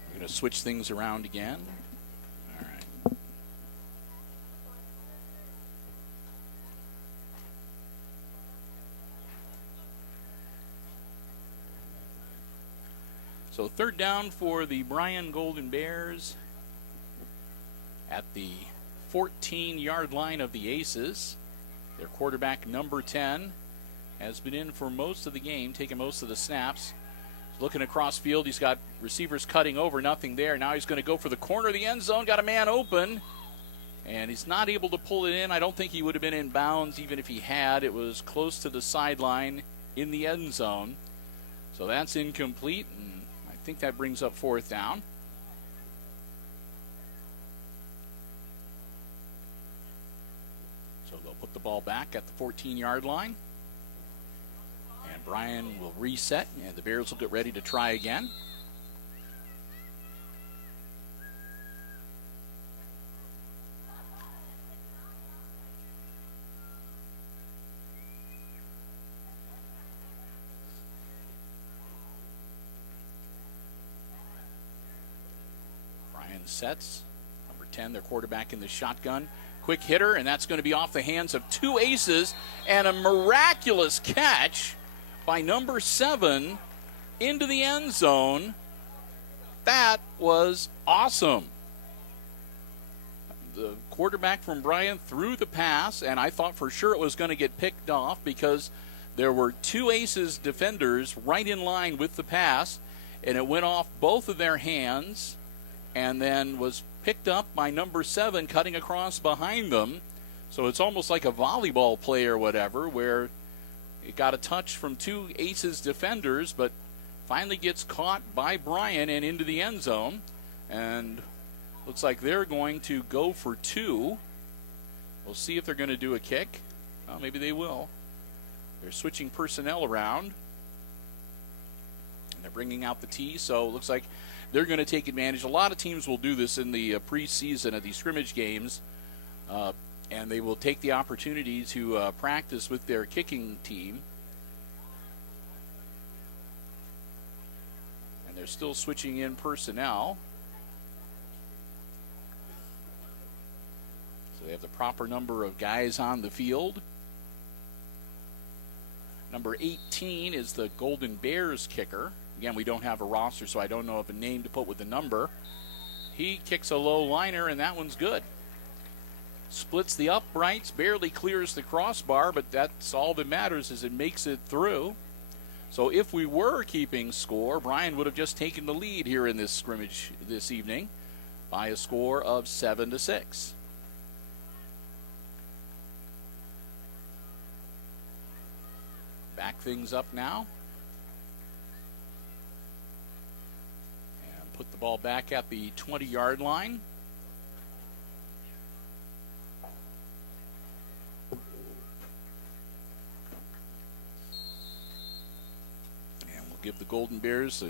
We're going to switch things around again. All right. So third down for the Bryan Golden Bears at the 14-yard line of the Aces. Their quarterback, number 10, has been in for most of the game, taking most of the snaps. Looking across field, he's got receivers cutting over, nothing there. Now he's going to go for the corner of the end zone, got a man open, and he's not able to pull it in. I don't think he would have been in bounds even if he had. It was close to the sideline in the end zone. So that's incomplete, and I think that brings up fourth down. Put the ball back at the 14-yard line. And Bryan will reset, and the Bears will get ready to try again. Bryan sets. Number 10, their quarterback in the shotgun. Quick hitter, and that's going to be off the hands of two Aces, and a miraculous catch by number 7 into the end zone. That was awesome. The quarterback from Bryan threw the pass, and I thought for sure it was going to get picked off because there were two Aces defenders right in line with the pass, and it went off both of their hands and then was picked up by number 7 cutting across behind them. So it's almost like a volleyball play or whatever, where it got a touch from two Aces defenders, but finally gets caught by Bryan and into the end zone. And looks like they're going to go for 2. We'll see if they're going to do a kick. Well, maybe they will. They're switching personnel around, and they're bringing out the tee, so it looks like they're going to take advantage. A lot of teams will do this in the preseason of these scrimmage games, and they will take the opportunity to practice with their kicking team. And they're still switching in personnel. So they have the proper number of guys on the field. Number 18 is the Golden Bears kicker. Again, we don't have a roster, so I don't know of a name to put with the number. He kicks a low liner, and that one's good. Splits the uprights, barely clears the crossbar, but that's all that matters is it makes it through. So if we were keeping score, Bryan would have just taken the lead here in this scrimmage this evening by a score of 7-6. Back things up now. And put the ball back at the 20-yard line. Give the Golden Bears a...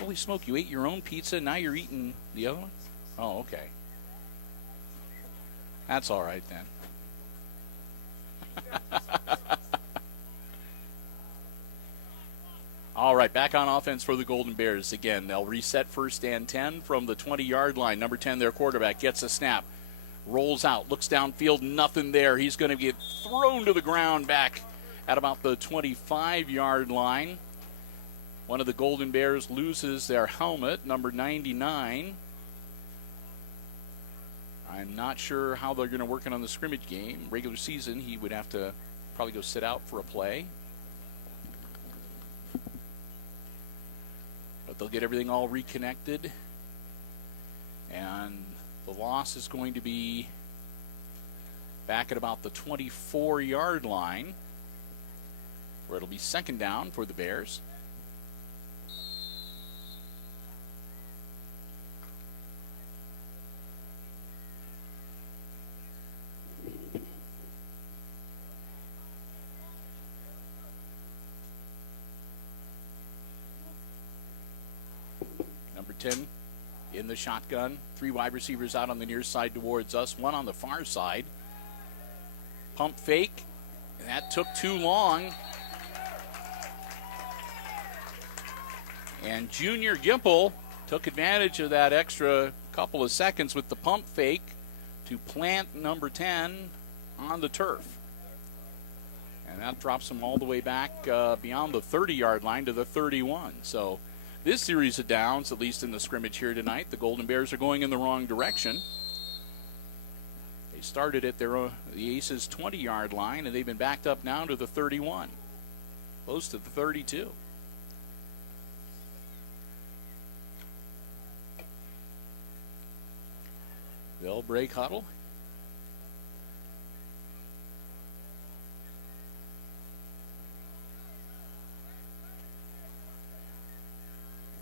Holy smoke, you ate your own pizza, now you're eating the other one? Oh, okay. That's all right then. All right, back on offense for the Golden Bears. Again, they'll reset 1st and 10 from the 20-yard line. Number 10, their quarterback, gets a snap. Rolls out, looks downfield, nothing there. He's going to get thrown to the ground back at about the 25-yard line. One of the Golden Bears loses their helmet, number 99. I'm not sure how they're going to work it on the scrimmage game. Regular season, he would have to probably go sit out for a play. But they'll get everything all reconnected. And the loss is going to be back at about the 24-yard line, where it'll be 2nd down for the Bears. Number 10 in the shotgun. 3 wide receivers out on the near side towards us, 1 on the far side. Pump fake. That took too long. And Junior Gimple took advantage of that extra couple of seconds with the pump fake to plant number 10 on the turf. And that drops him all the way back beyond the 30-yard line to the 31. So this series of downs, at least in the scrimmage here tonight, the Golden Bears are going in the wrong direction. They started at the Aces' 20-yard line, and they've been backed up now to the 31, close to the 32. They'll break huddle.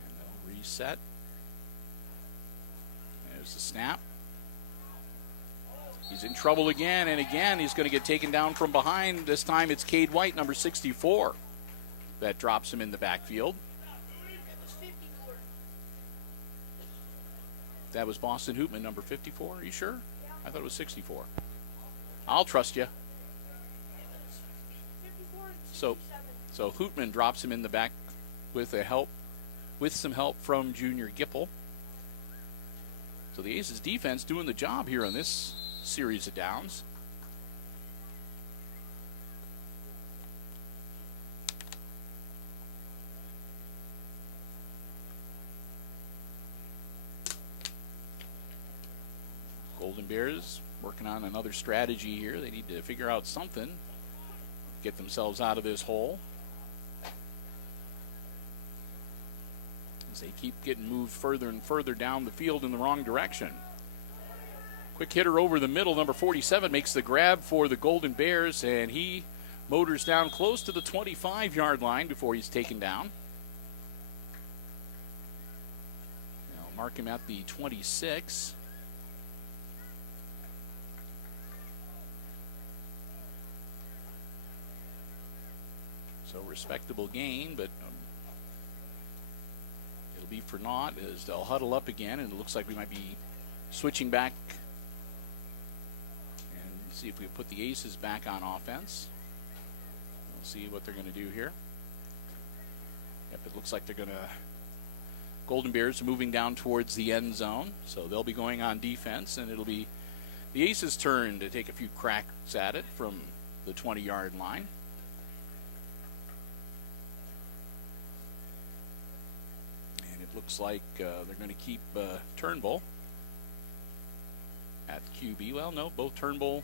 And they'll reset. There's the snap. He's in trouble again, and again he's going to get taken down from behind. This time it's Cade White, number 64, that drops him in the backfield. That was Boston Hoopman, number 54. Are you sure? Yeah. I thought it was 64. I'll trust you. So Hoopman drops him in the back with some help from Junior Gipple. So the Aces defense doing the job here on this series of downs. Golden Bears working on another strategy here. They need to figure out something, get themselves out of this hole. As they keep getting moved further and further down the field in the wrong direction. Quick hitter over the middle, number 47 makes the grab for the Golden Bears, and he motors down close to the 25-yard line before he's taken down. Now mark him at the 26. So respectable gain, but it'll be for naught as they'll huddle up again, and it looks like we might be switching back and see if we put the Aces back on offense. We'll see what they're going to do here. Yep, it looks like they're going to... Golden Bears are moving down towards the end zone, so they'll be going on defense, and it'll be the Aces' turn to take a few cracks at it from the 20-yard line. And it looks like they're going to keep Turnbull at QB. Well, no, both Turnbull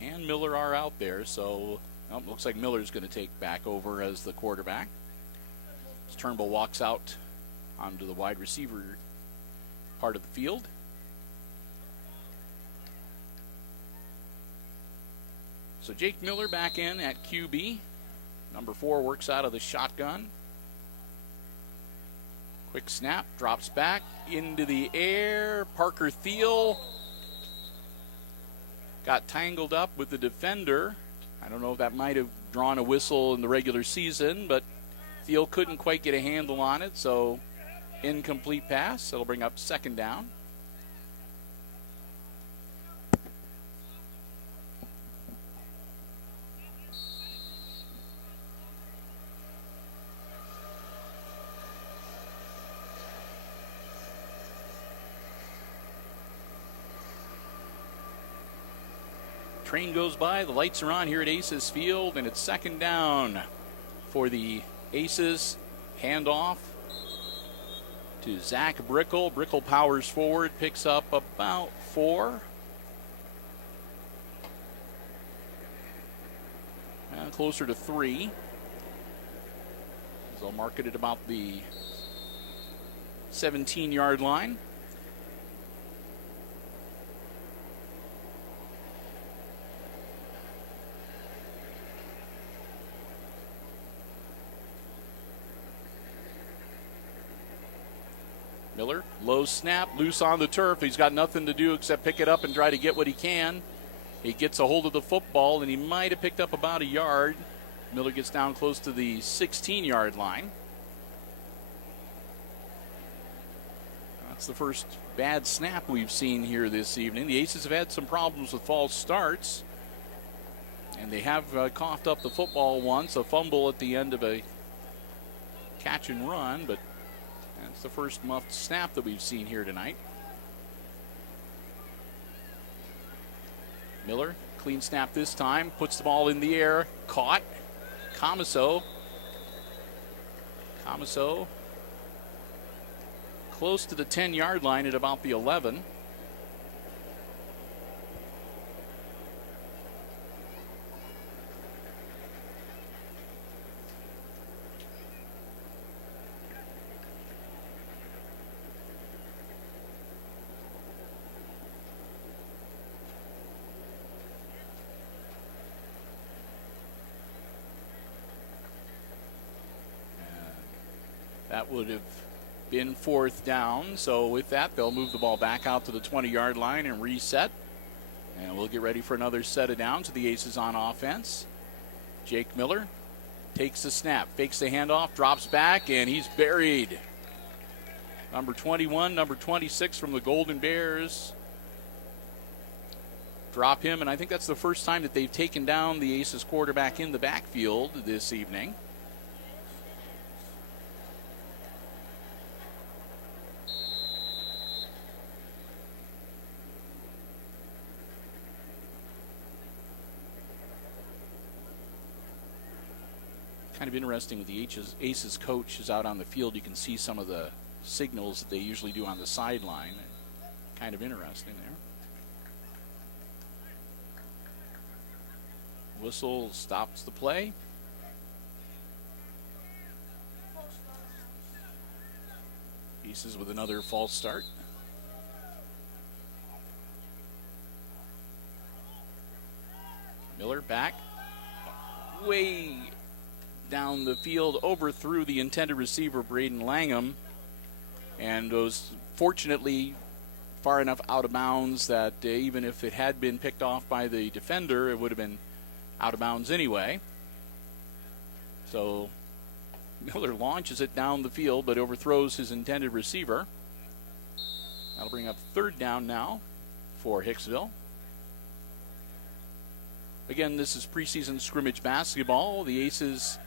and Miller are out there, so looks like Miller's going to take back over as the quarterback. As Turnbull walks out onto the wide receiver part of the field. So Jake Miller back in at QB. Number 4 works out of the shotgun. Quick snap, drops back into the air. Parker Thiel got tangled up with the defender. I don't know if that might have drawn a whistle in the regular season, but Thiel couldn't quite get a handle on it, so incomplete pass. That'll bring up second down. Train goes by, the lights are on here at Aces Field, and it's second down for the Aces. Handoff to Zach Brickle. Brickle powers forward, picks up about 4. Closer to 3. They'll mark it at about the 17-yard line. Miller, low snap, loose on the turf. He's got nothing to do except pick it up and try to get what he can. He gets a hold of the football, and he might have picked up about a yard. Miller gets down close to the 16-yard line. That's the first bad snap we've seen here this evening. The Aces have had some problems with false starts, and they have coughed up the football once, a fumble at the end of a catch and run, but that's the first muffed snap that we've seen here tonight. Miller, clean snap this time, puts the ball in the air, caught. Comiso close to the 10-yard line at about the 11. That would have been fourth down. So with that, they'll move the ball back out to the 20-yard line and reset. And we'll get ready for another set of downs. The Aces on offense. Jake Miller takes the snap, fakes the handoff, drops back, and he's buried. Number 21, number 26 from the Golden Bears drop him, and I think that's the first time that they've taken down the Aces quarterback in the backfield this evening. Kind of interesting with the Aces coach is out on the field. You can see some of the signals that they usually do on the sideline. Kind of interesting there. Whistle stops the play. Aces with another false start. Miller back. Way down the field, overthrew the intended receiver, Braden Langham, and was fortunately far enough out of bounds that even if it had been picked off by the defender, it would have been out of bounds anyway. So Miller launches it down the field, but overthrows his intended receiver. That'll bring up third down now for Hicksville. Again, this is preseason scrimmage basketball. The Aces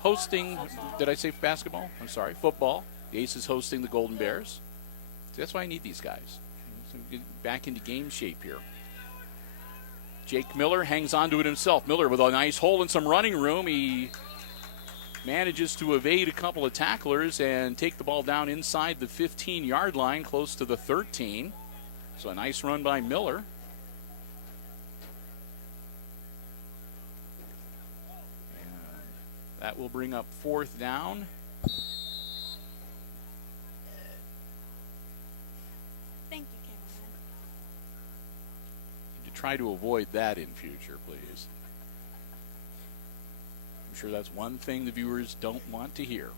hosting, did I say basketball? I'm sorry, football. The Aces hosting the Golden Bears. See, that's why I need these guys. So get back into game shape here. Jake Miller hangs on to it himself. Miller with a nice hole and some running room. He manages to evade a couple of tacklers and take the ball down inside the 15-yard line, close to the 13. So a nice run by Miller. And that will bring up 4th down. Thank you, cameraman. To try to avoid that in future, please. I'm sure that's one thing the viewers don't want to hear.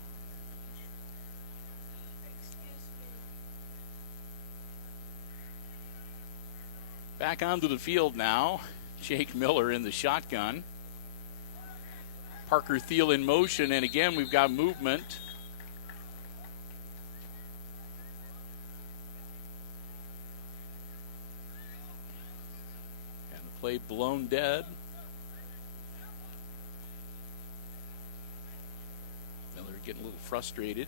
Back onto the field now. Jake Miller in the shotgun. Parker Thiel in motion, and again we've got movement. And the play blown dead. Miller getting a little frustrated.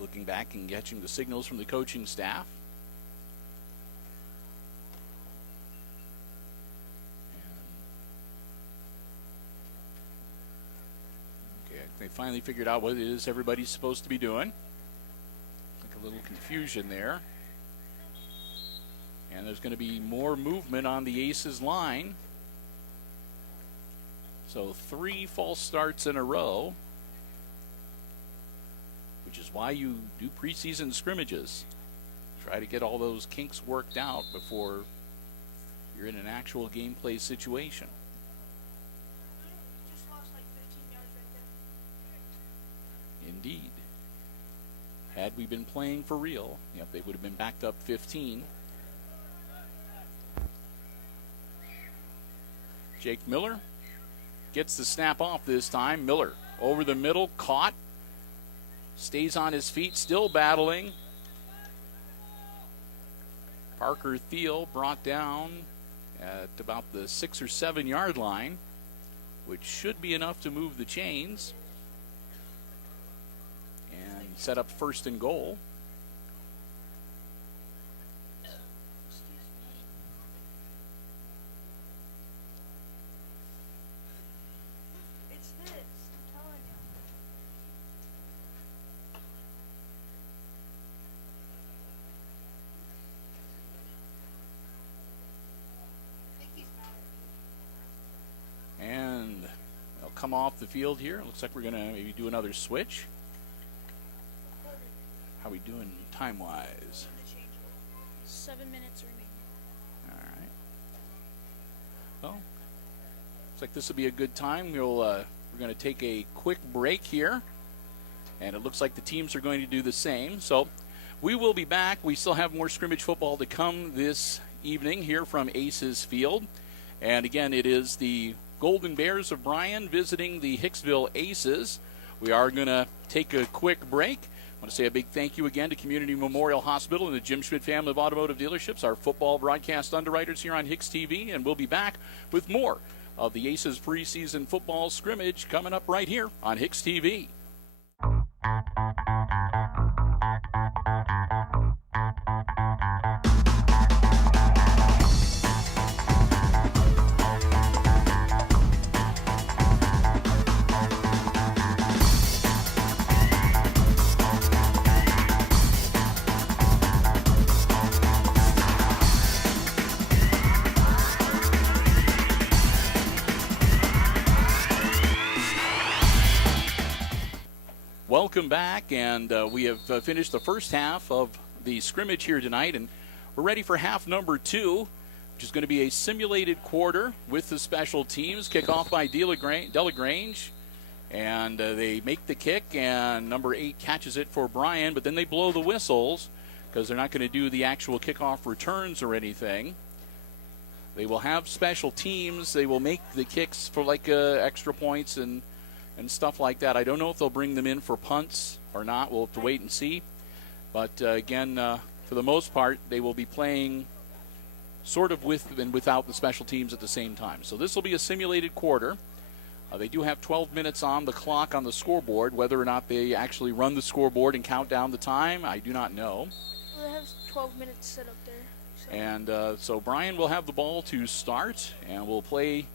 Looking back and catching the signals from the coaching staff. Okay, they finally figured out what it is everybody's supposed to be doing. Like a little confusion there. And there's going to be more movement on the Aces line. So 3 false starts in a row, which is why you do preseason scrimmages. Try to get all those kinks worked out before you're in an actual gameplay situation. Just lost like 15 yards right there. Indeed. Had we been playing for real, yep, they would have been backed up 15. Jake Miller gets the snap off this time. Miller over the middle, caught. Stays on his feet, still battling. Parker Thiel brought down at about the 6 or 7 yard line, which should be enough to move the chains and set up 1st and goal. It's this, I'm telling you. I think he's mad. And they'll come off the field here. Looks like we're going to maybe do another switch. How we doing time-wise? 7 minutes remaining. All right. Well, looks like this will be a good time. We're going to take a quick break here, and it looks like the teams are going to do the same. So we will be back. We still have more scrimmage football to come this evening here from Aces Field. And again, it is the Golden Bears of Bryan visiting the Hicksville Aces. We are going to take a quick break. I want to say a big thank you again to Community Memorial Hospital and the Jim Schmidt family of automotive dealerships, our football broadcast underwriters here on HIX-TV, and we'll be back with more of the Aces preseason football scrimmage coming up right here on HIX-TV. Welcome back, and we have finished the first half of the scrimmage here tonight, and we're ready for half number 2, which is going to be a simulated quarter with the special teams. Kickoff by Delagrange, and they make the kick, and number 8 catches it for Bryan, but then they blow the whistles because they're not going to do the actual kickoff returns or anything. They will have special teams. They will make the kicks for like extra points and stuff like that. I don't know if they'll bring them in for punts or not. We'll have to wait and see. But again, for the most part, they will be playing sort of with and without the special teams at the same time. So this will be a simulated quarter. They do have 12 minutes on the clock on the scoreboard. Whether or not they actually run the scoreboard and count down the time, I do not know. Well, they have 12 minutes set up there. So. And so Bryan will have the ball to start, and we'll play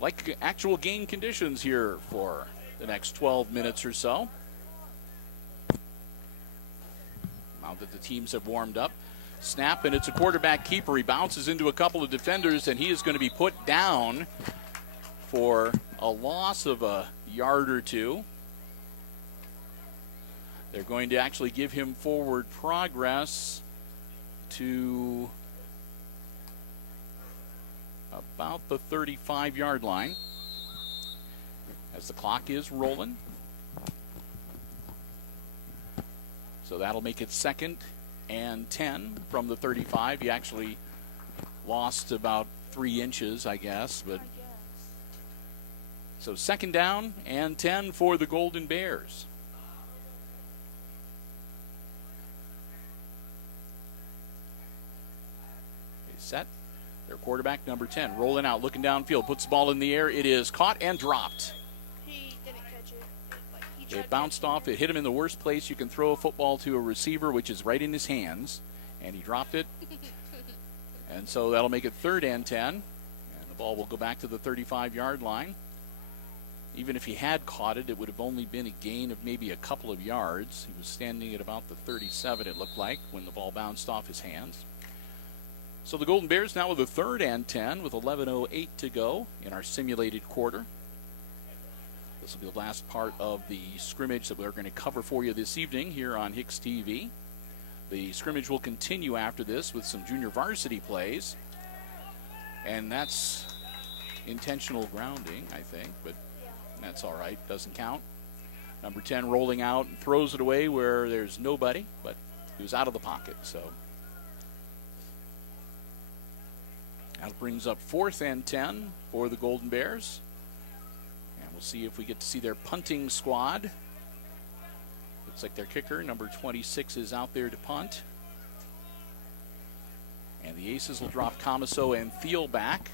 like actual game conditions here for the next 12 minutes or so. Now that the teams have warmed up. Snap, and it's a quarterback keeper. He bounces into a couple of defenders, and he is going to be put down for a loss of a yard or two. They're going to actually give him forward progress to about the 35-yard line as the clock is rolling. So that'll make it 2nd and 10 from the 35. He actually lost about 3 inches, I guess. But so 2nd down and 10 for the Golden Bears. Okay, set. Their quarterback, number 10, rolling out, looking downfield, puts the ball in the air. It is caught and dropped. He didn't catch it. It bounced off. It hit him in the worst place you can throw a football to a receiver, which is right in his hands. And he dropped it. And so that'll make it 3rd and 10. And the ball will go back to the 35-yard line. Even if he had caught it, it would have only been a gain of maybe a couple of yards. He was standing at about the 37, it looked like, when the ball bounced off his hands. So the Golden Bears now with a 3rd and 10 with 11:08 to go in our simulated quarter. This will be the last part of the scrimmage that we're going to cover for you this evening here on HIX-TV. The scrimmage will continue after this with some junior varsity plays. And that's intentional grounding, I think, but that's all right. Doesn't count. Number 10 rolling out and throws it away where there's nobody, but he was out of the pocket, so. That brings up 4th and 10 for the Golden Bears. And we'll see if we get to see their punting squad. Looks like their kicker, number 26, is out there to punt. And the Aces will drop Comiso and Thiel back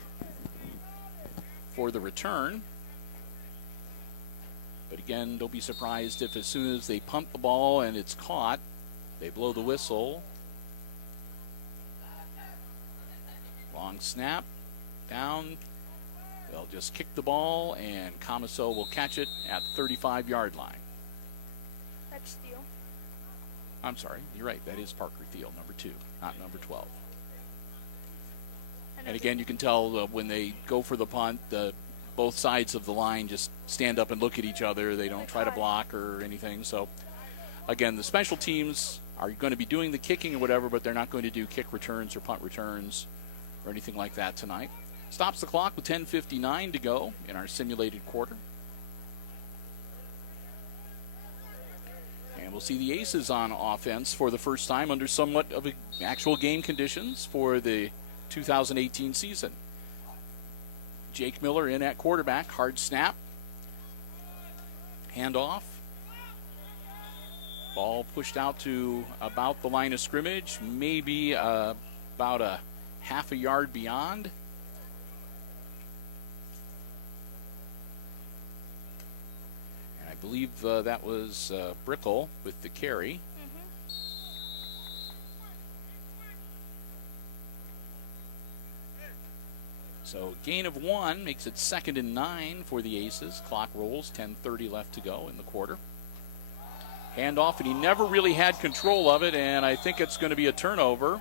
for the return. But again, don't be surprised if as soon as they punt the ball and it's caught, they blow the whistle. Long snap, down. They'll just kick the ball, and Comiso will catch it at the 35-yard line. That's Thiel. I'm sorry, you're right. That is Parker Thiel, number 2, not number 12. And again, you can tell when they go for the punt, both sides of the line just stand up and look at each other. They don't try to block or anything. So, again, the special teams are going to be doing the kicking or whatever, but they're not going to do kick returns or punt returns or anything like that tonight. Stops the clock with 10:59 to go in our simulated quarter. And we'll see the Aces on offense for the first time under somewhat of actual game conditions for the 2018 season. Jake Miller in at quarterback, hard snap. Handoff. Ball pushed out to about the line of scrimmage, maybe about a half a yard beyond. And I believe that was Brickle with the carry. So gain of 1 makes it 2nd and 9 for the Aces. Clock rolls, 10:30 left to go in the quarter. Handoff, and he never really had control of it, and I think it's going to be a turnover.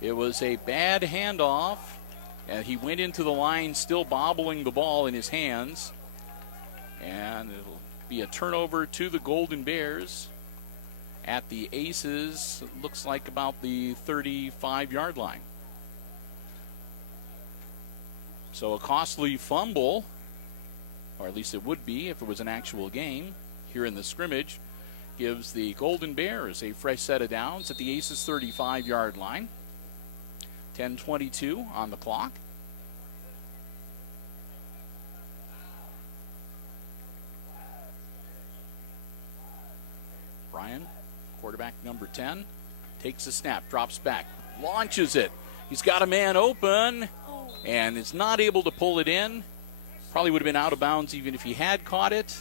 It was a bad handoff, and he went into the line still bobbling the ball in his hands. And it'll be a turnover to the Golden Bears at the Aces. It looks like about the 35-yard line. So a costly fumble, or at least it would be if it was an actual game here in the scrimmage, gives the Golden Bears a fresh set of downs at the Aces 35-yard line. 10:22 on the clock. Bryan, quarterback number 10, takes a snap, drops back, launches it. He's got a man open and is not able to pull it in. Probably would have been out of bounds even if he had caught it.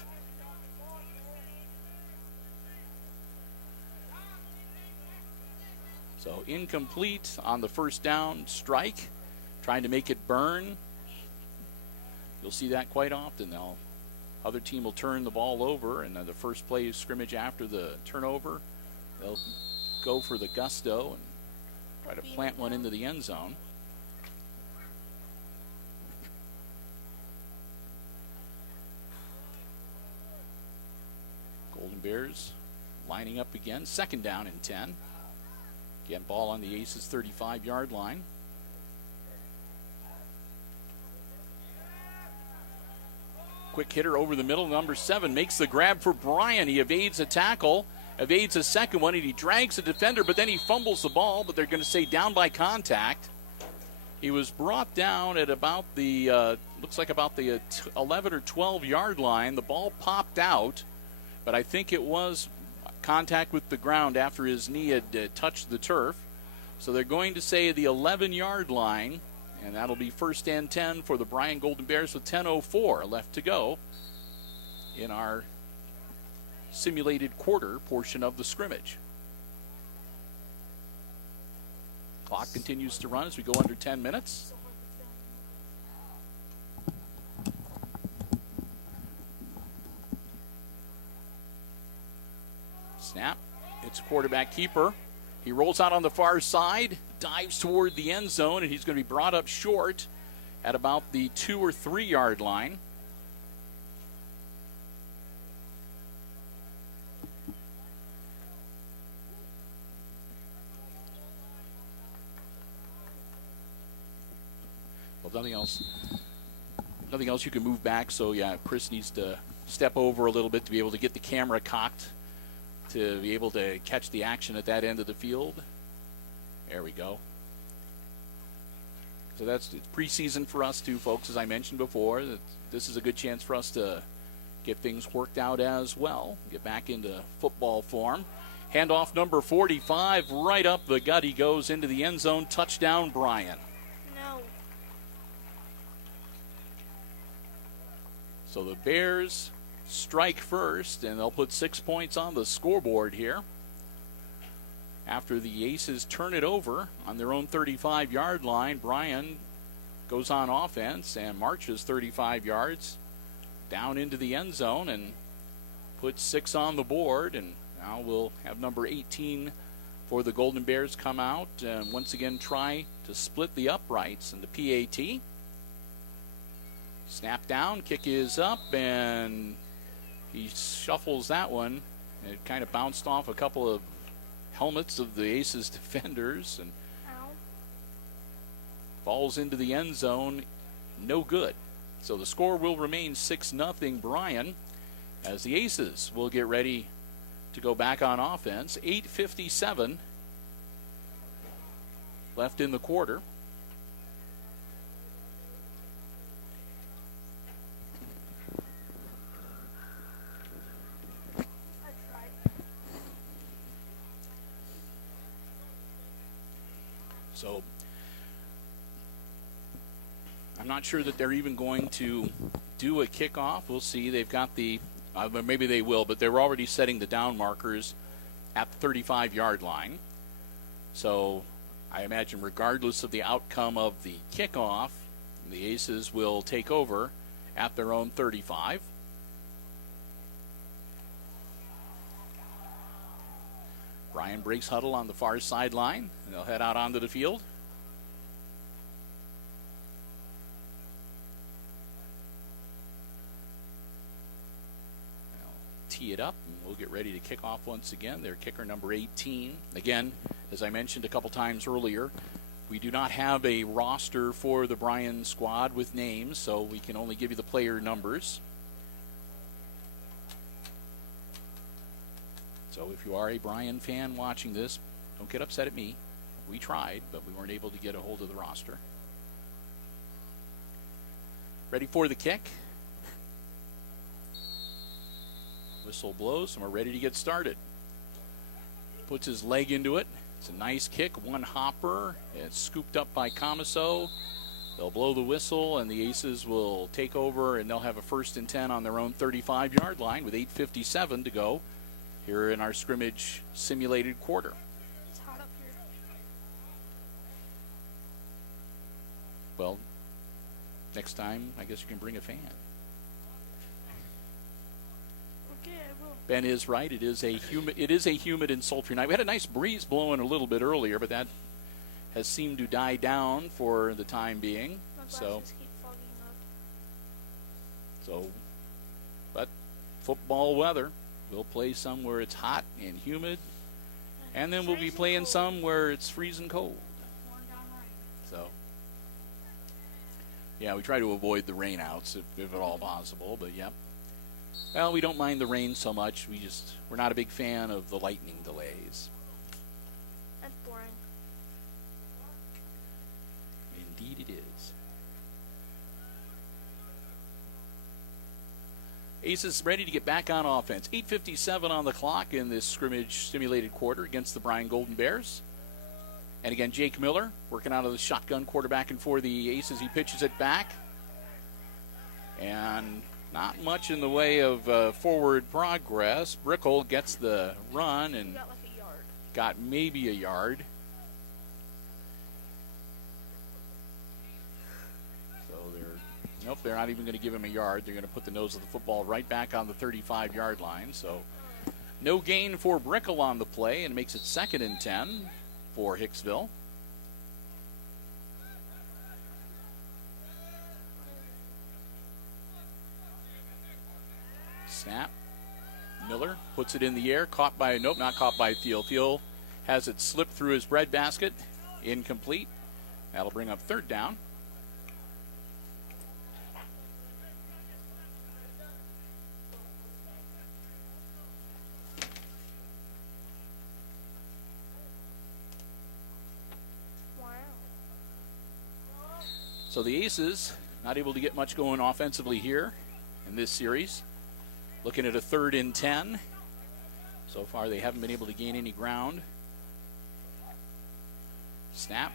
So incomplete on the first down strike, trying to make it burn. You'll see that quite often. The other team will turn the ball over, and then the first play of scrimmage after the turnover, they'll go for the gusto and try to plant one into the end zone. Golden Bears lining up again, second down and 10. Again, ball on the Aces' 35-yard line. Quick hitter over the middle, number 7 makes the grab for Bryan. He evades a tackle, evades a second one, and he drags the defender, but then he fumbles the ball, but they're going to say down by contact. He was brought down at about the, looks like about the 11 or 12-yard line. The ball popped out, but I think it was contact with the ground after his knee had touched the turf. So they're going to say the 11-yard line, and that'll be first and 10 for the Bryan Golden Bears with 10:04 left to go in our simulated quarter portion of the scrimmage. Clock continues to run as we go under 10 minutes. Snap. It's quarterback keeper. He rolls out on the far side, dives toward the end zone, and he's going to be brought up short at about the 2 or 3 yard line. Well, nothing else you can move back, so yeah, Chris needs to step over a little bit to be able to get the camera cocked to be able to catch the action at that end of the field. There we go. So it's preseason for us too, folks, as I mentioned before. This is a good chance for us to get things worked out as well, get back into football form. Handoff number 45, right up the gut he goes into the end zone. Touchdown, Bryan. No. So the Bears strike first, and they'll put 6 points on the scoreboard here. After the Aces turn it over on their own 35-yard line, Bryan goes on offense and marches 35 yards down into the end zone and puts 6 on the board. And now we'll have number 18 for the Golden Bears come out and once again try to split the uprights in the PAT. Snap down, kick is up, and he shuffles that one. It kind of bounced off a couple of helmets of the Aces defenders and falls into the end zone. No good. So the score will remain 6-0 Bryan as the Aces will get ready to go back on offense. 8:57 left in the quarter. So I'm not sure that they're even going to do a kickoff. We'll see. They've got the, maybe they will, but they're already setting the down markers at the 35-yard line. So I imagine regardless of the outcome of the kickoff, the Aces will take over at their own 35. Bryan breaks huddle on the far sideline, and they'll head out onto the field. They'll tee it up, and we'll get ready to kick off once again. Their kicker, number 18. Again, as I mentioned a couple times earlier, we do not have a roster for the Bryan squad with names, so we can only give you the player numbers. So if you are a Bryan fan watching this, don't get upset at me. We tried, but we weren't able to get a hold of the roster. Ready for the kick. Whistle blows, and we're ready to get started. Puts his leg into it. It's a nice kick, one hopper. It's scooped up by Comiso. They'll blow the whistle, and the Aces will take over, and they'll have a 1st and 10 on their own 35-yard line with 8:57 to go here in our scrimmage simulated quarter. It's hot up here. Well, next time, I guess you can bring a fan. Okay, I will. Ben is right. It is a humid and sultry night. We had a nice breeze blowing a little bit earlier, but that has seemed to die down for the time being. My So, glasses keep fogging up. but football weather. We'll play some where it's hot and humid, and then we'll be playing some where it's freezing cold. So, yeah, we try to avoid the rainouts if at all possible, but yep. Well, we don't mind the rain so much. We're not a big fan of the lightning delays. That's boring. Indeed it is. Aces ready to get back on offense. 8:57 on the clock in this scrimmage simulated quarter against the Bryan Golden Bears. And again, Jake Miller working out of the shotgun quarterbacking for the Aces. He pitches it back. And not much in the way of forward progress. Brickle gets the run and Got like a yard. got maybe a yard. So they're not even going to give him a yard. They're going to put the nose of the football right back on the 35-yard line. So no gain for Brickle on the play, and it makes it 2nd and 10 for Hicksville. Snap. Miller puts it in the air. Not caught by Thiel. Thiel has it slipped through his breadbasket. Incomplete. That'll bring up 3rd down. Wow. So the Aces not able to get much going offensively here in this series. Looking at a 3rd and 10. So far they haven't been able to gain any ground. Snap.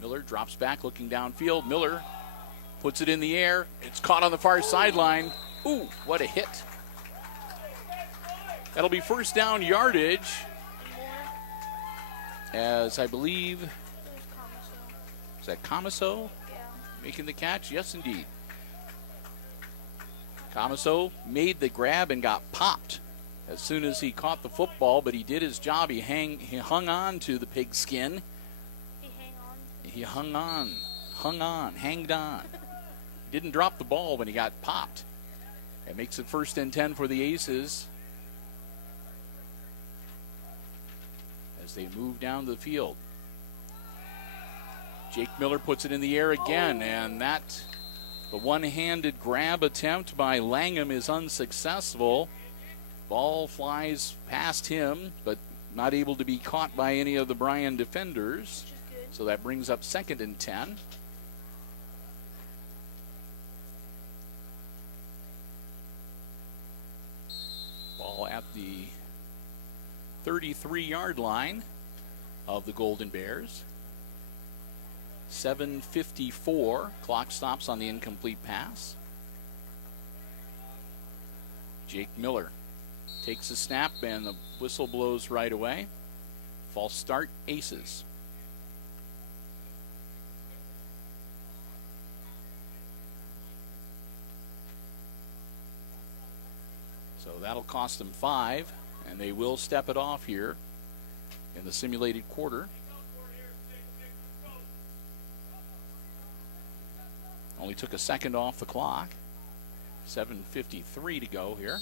Miller drops back looking downfield. Miller puts it in the air. It's caught on the far sideline. Ooh, what a hit. That'll be 1st down yardage, as I believe, is that Comiso Yeah. making the catch? Yes, indeed. Comiso made the grab and got popped as soon as he caught the football, but he did his job. He hung on to the pigskin. He hung on, hanged on. He didn't drop the ball when he got popped. It makes it 1st and 10 for the Aces as they move down the field. Jake Miller puts it in the air again, and the one-handed grab attempt by Langham is unsuccessful. Ball flies past him, but not able to be caught by any of the Bryan defenders. So that brings up 2nd and 10. Ball at the 33-yard line of the Golden Bears. 7:54. Clock stops on the incomplete pass. Jake Miller takes a snap, and the whistle blows right away. False start, Aces. So that'll cost them 5, and they will step it off here in the simulated quarter. Only took a second off the clock. 7:53 to go here.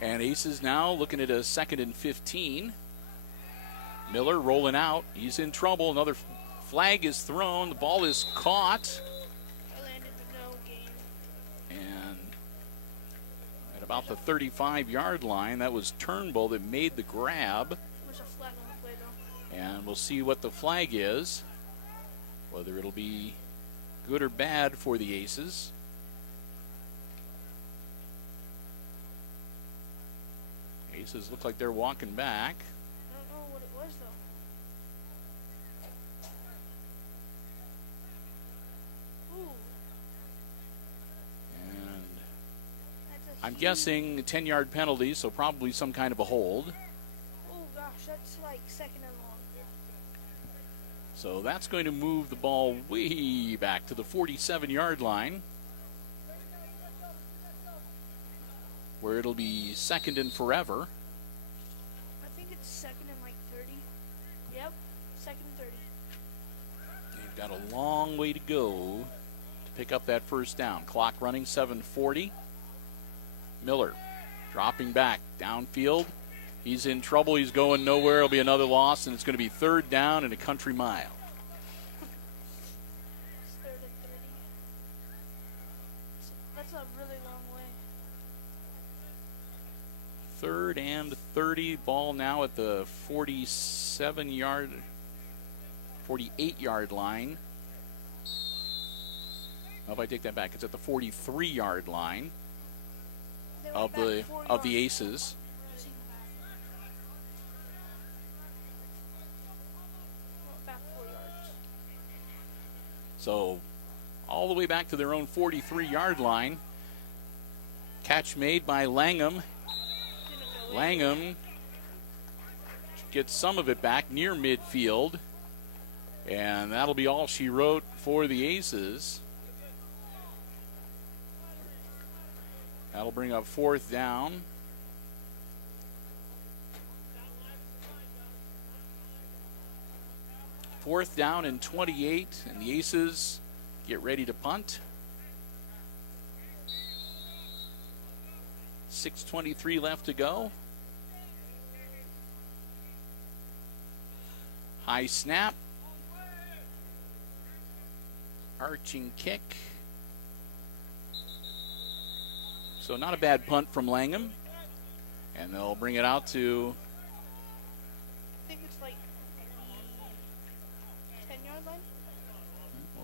And Aces now looking at a 2nd and 15. Miller rolling out. He's in trouble. Another flag is thrown. The ball is caught. I landed the no game. And at about the 35-yard line, that was Turnbull that made the grab. There's a flag on the play, though. And we'll see what the flag is, whether it'll be good or bad for the Aces. Aces look like they're walking back. I don't know what it was, though. I'm guessing a 10-yard penalty, so probably some kind of a hold. Oh gosh, that's like second and long. So that's going to move the ball way back to the 47-yard line, where it'll be second and forever. I think it's second and like 30. Yep, second and 30. They've got a long way to go to pick up that first down. Clock running, 7:40. Miller dropping back downfield. He's in trouble. He's going nowhere. It'll be another loss, and it's going to be third down and a country mile. It's third and 30. That's a really long way. Third and 30. Ball now at the 48-yard line. Oh, if I take that back, it's at the 43-yard line of the Aces. Back 4 yards. So all the way back to their own 43-yard line. Catch made by Langham. Langham gets some of it back near midfield. And that'll be all she wrote for the Aces. That'll bring up fourth down. Fourth down and 28, and the Aces get ready to punt. 6:23 left to go. High snap. Arching kick. So not a bad punt from Langham. And they'll bring it out to, I think it's like the 10-yard line.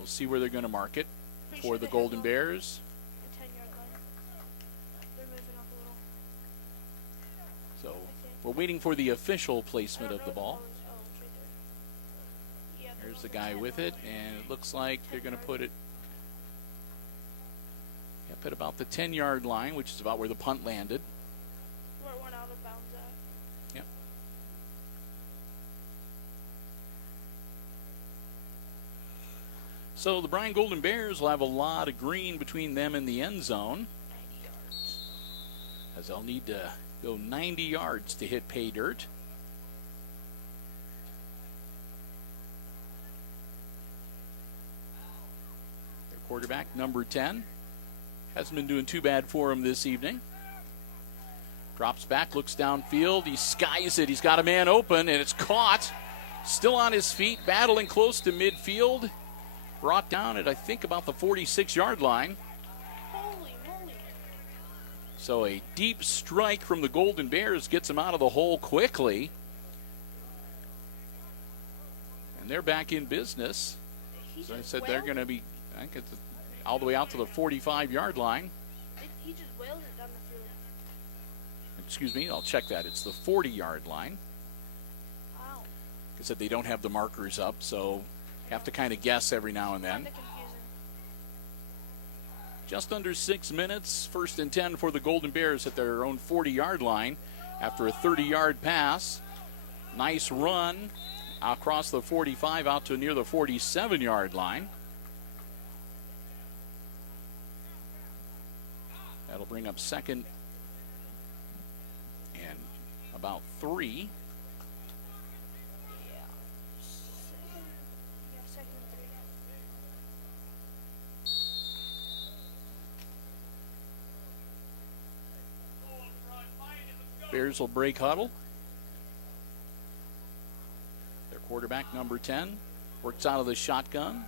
we'll see where they're going to mark it Pretty for sure the they Golden have Bears. The 10-yard line. They're moving up a little. So we're waiting for the official I placement don't of the know ball. it's right there. Yeah, There's the guy with it, and it looks like they're going to put it up at about the 10-yard line, which is about where the punt landed. Where it went out of bounds at. Yep. So the Bryan Golden Bears will have a lot of green between them and the end zone, 90 yards. as they'll need to go 90 yards to hit pay dirt. Their quarterback, number 10, hasn't been doing too bad for him this evening. Drops back, looks downfield. He skies it. He's got a man open, and it's caught. Still on his feet, battling close to midfield. Brought down at, I think, about the 46-yard line. Holy moly. So a deep strike from the Golden Bears gets him out of the hole quickly. And they're back in business. He So I just said they're wailed going to be, I think it's all the way out to the 45-yard line. He just wailed it down the field. Excuse me, I'll check that. It's the 40-yard line. Wow. Like I said, they don't have the markers up, so have to kind of guess every now and then. Kinda confusing. Just under 6 minutes, first and 10 for the Golden Bears at their own 40-yard line after a 30-yard pass. Nice run across the 45 out to near the 47-yard line. That'll bring up second and about 3. Yeah. Second and 3. Bears will break huddle. Their quarterback, number 10, works out of the shotgun.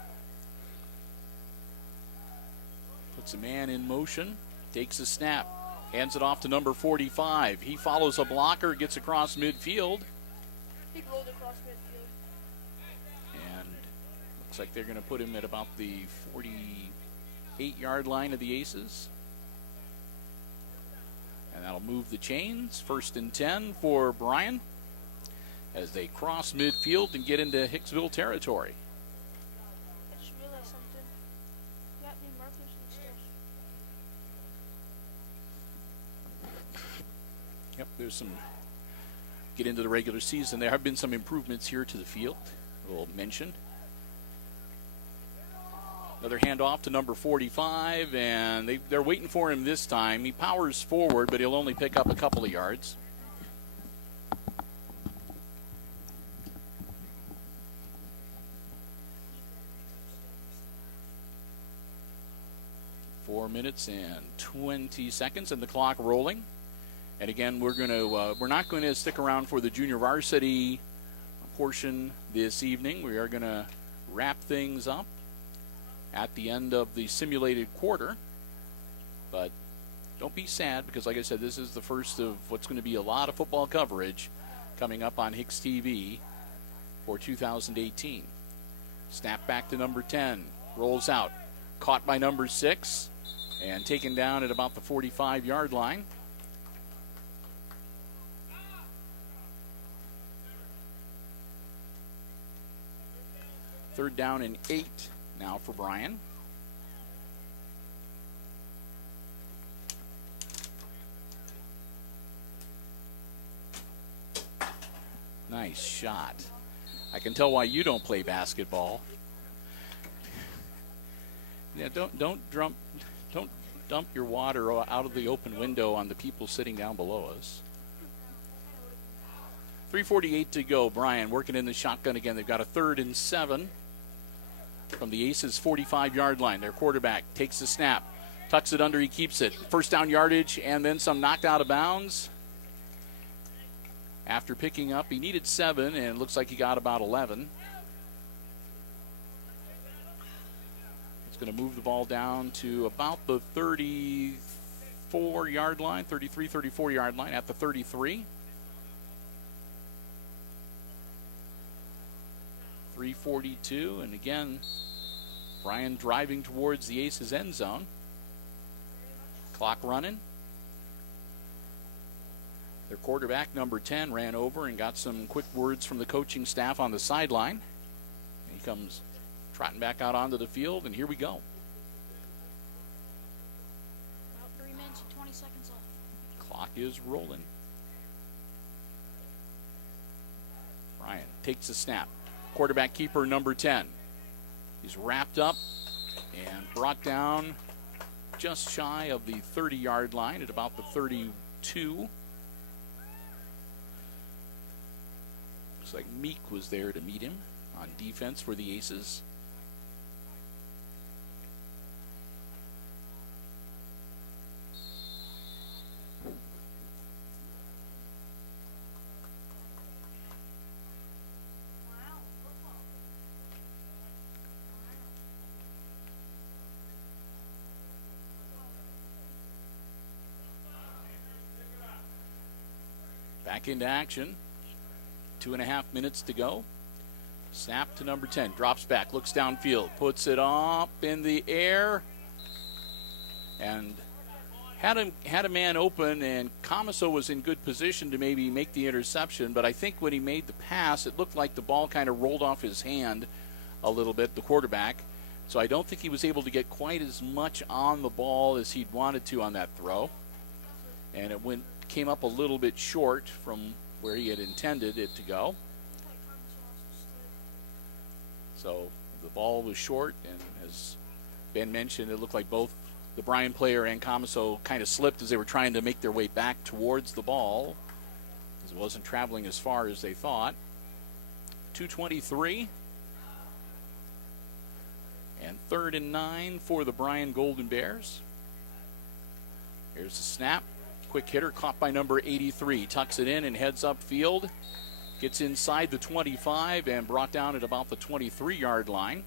Puts a man in motion, takes a snap, hands it off to number 45. He follows a blocker, gets across midfield, He rolled across midfield. and looks like they're going to put him at about the 48-yard line of the Aces. And that'll move the chains. First and 10 for Bryan as they cross midfield and get into Hicksville territory. I just realized something. Got new markers and stuff. there's some, get into the regular season, there have been some improvements here to the field. We'll mention. Another handoff to number 45, and they're waiting for him this time. He powers forward, but he'll only pick up a couple of yards. Four minutes and 20 seconds, and the clock rolling. And again, we're not going to stick around for the junior varsity portion this evening. We are going to wrap things up at the end of the simulated quarter. But don't be sad, because like I said, this is the first of what's going to be a lot of football coverage coming up on HIX-TV for 2018. Snap back to number 10. Rolls out. Caught by number 6 and taken down at about the 45-yard line. Third down and 8 now for Bryan. Nice shot. I can tell why you don't play basketball. Yeah, don't dump your water out of the open window on the people sitting down below us. 3:48 to go. Bryan working in the shotgun again. They've got a 3rd and 7 from the Aces' 45-yard line. Their quarterback takes the snap, tucks it under, he keeps it. First down yardage, and then some knocked out of bounds. After picking up, he needed 7, and it looks like he got about 11. It's going to move the ball down to about the 34-yard line, 33, 34-yard line at the 33. 3:42, and again, Bryan driving towards the Aces end zone. Clock running. Their quarterback, number 10, ran over and got some quick words from the coaching staff on the sideline. He comes trotting back out onto the field, and here we go. About 3 minutes and 20 seconds left. Clock is rolling. Bryan takes the snap. Quarterback keeper, number 10. He's wrapped up and brought down just shy of the 30-yard line at about the 32. Looks like Meek was there to meet him on defense for the Aces. Back into action. 2.5 minutes to go. Snap to number 10. Drops back, looks downfield, puts it up in the air, and had a man open, and Comiso was in good position to maybe make the interception, but I think when he made the pass, it looked like the ball kind of rolled off his hand a little bit, the quarterback. So I don't think he was able to get quite as much on the ball as he'd wanted to on that throw. And it came up a little bit short from where he had intended it to go. So the ball was short, and as Ben mentioned, it looked like both the Bryan player and Comiso kind of slipped as they were trying to make their way back towards the ball, because it wasn't traveling as far as they thought. 2:23. And 3rd and 9 for the Bryan Golden Bears. Here's the snap. Quick hitter caught by number 83. Tucks it in and heads upfield. Gets inside the 25 and brought down at about the 23-yard line.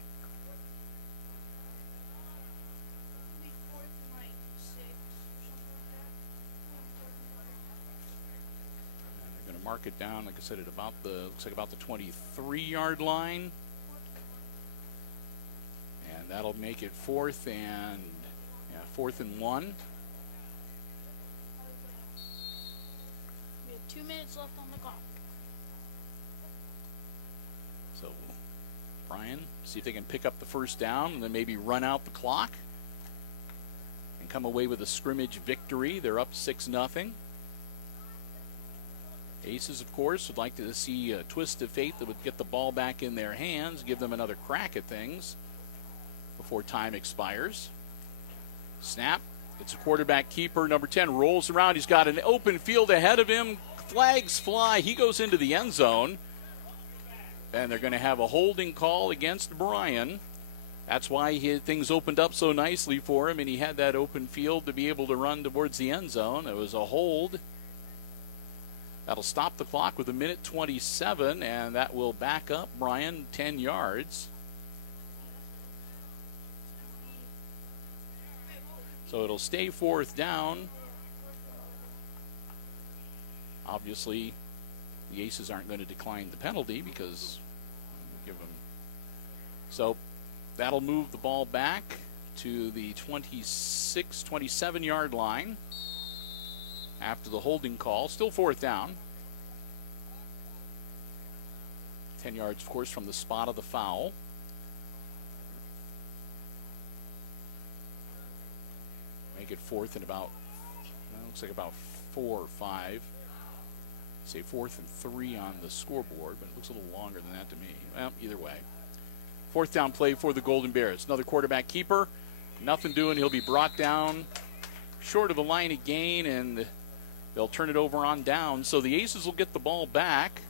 And they're going to mark it down, like I said, at about looks like about the 23-yard line. And that'll make it 4th and 1. We have 2 minutes left on the clock. So Bryan, see if they can pick up the first down and then maybe run out the clock and come away with a scrimmage victory. They're up 6-0. Aces, of course, would like to see a twist of fate that would get the ball back in their hands, give them another crack at things before time expires. Snap. It's a quarterback keeper. Number 10 rolls around. He's got an open field ahead of him. Flags fly. He goes into the end zone. And they're going to have a holding call against Bryan. That's why things opened up so nicely for him, and he had that open field to be able to run towards the end zone. It was a hold. That'll stop the clock with 1:27, and that will back up Bryan 10 yards. So it'll stay 4th down. Obviously, the Aces aren't going to decline the penalty because we'll give them. So that'll move the ball back to the 26, 27-yard line after the holding call. Still 4th down. 10 yards, of course, from the spot of the foul. Make it 4th and about, well, looks like about 4 or 5. Say 4th and 3 on the scoreboard, but it looks a little longer than that to me. Well, either way. 4th down play for the Golden Bears. Another quarterback keeper. Nothing doing. He'll be brought down short of the line of gain, and they'll turn it over on down. So the Aces will get the ball back.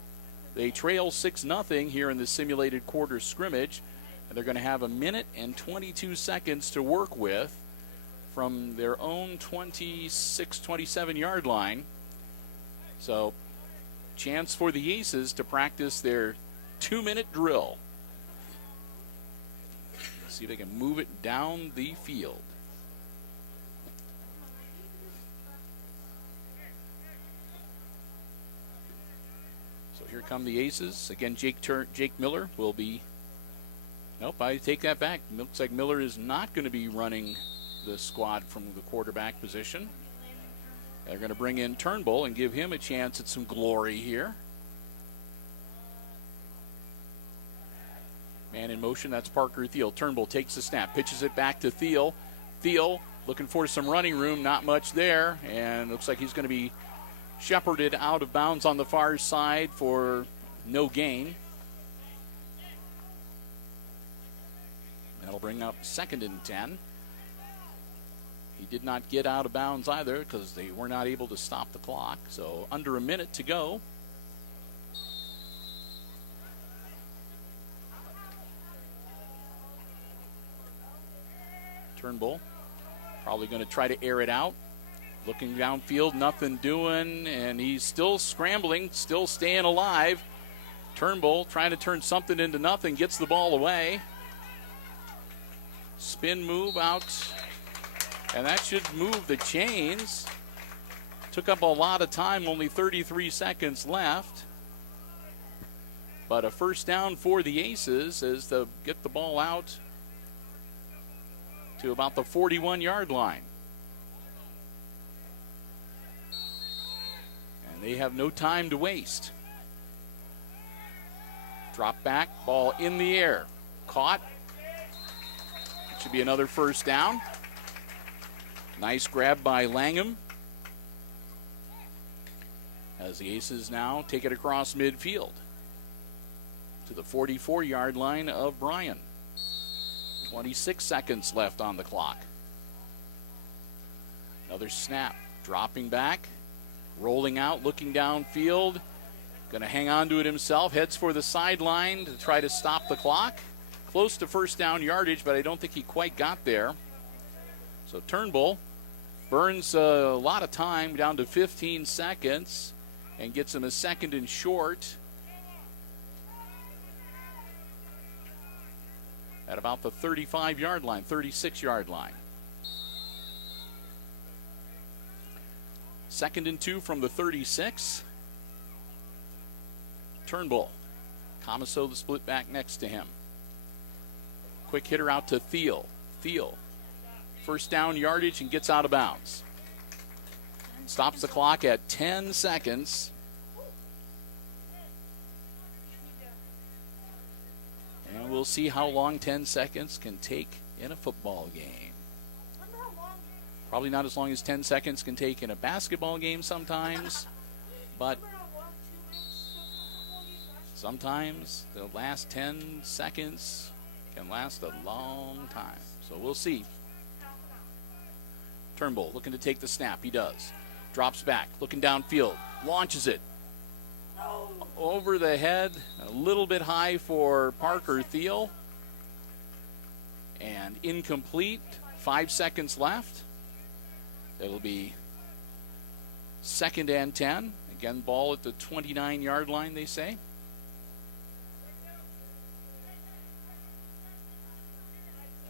They trail 6-0 here in the simulated quarter scrimmage, and they're going to have 1:22 to work with from their own 26, 27-yard line. So chance for the Aces to practice their 2-minute drill. See if they can move it down the field. So here come the Aces. Again, Jake Miller will be. Nope, I take that back. Looks like Miller is not going to be running the squad from the quarterback position. They're going to bring in Turnbull and give him a chance at some glory here. Man in motion, that's Parker Thiel. Turnbull takes the snap, pitches it back to Thiel. Thiel looking for some running room, not much there, and looks like he's going to be shepherded out of bounds on the far side for no gain. That'll bring up 2nd and 10. He did not get out of bounds either because they were not able to stop the clock. So under a minute to go. Turnbull probably going to try to air it out. Looking downfield, nothing doing, and he's still scrambling, still staying alive. Turnbull trying to turn something into nothing, gets the ball away. Spin move out, and that should move the chains. Took up a lot of time, only 33 seconds left. But a 1st down for the Aces as they get the ball out to about the 41-yard line. And they have no time to waste. Drop back, ball in the air. Caught. It should be another 1st down. Nice grab by Langham. As the Aces now take it across midfield to the 44-yard line of Bryan. 26 seconds left on the clock. Another snap. Dropping back. Rolling out. Looking downfield. Going to hang on to it himself. Heads for the sideline to try to stop the clock. Close to 1st down yardage, but I don't think he quite got there. So Turnbull burns a lot of time down to 15 seconds and gets him a 2nd and short at about the 35-yard line, 36-yard line. 2nd and 2 from the 36. Turnbull. Comiso the split back next to him. Quick hitter out to Thiel. Thiel. 1st down yardage and gets out of bounds. Stops the clock at 10 seconds. And we'll see how long 10 seconds can take in a football game. Probably not as long as 10 seconds can take in a basketball game sometimes, but Sometimes the last 10 seconds can last a long time. So we'll see. Turnbull looking to take the snap. He does. Drops back, looking downfield. Launches it. Over the head. A little bit high for Parker Thiel. And incomplete. 5 seconds left. It'll be 2nd and 10. Again, ball at the 29-yard line, they say.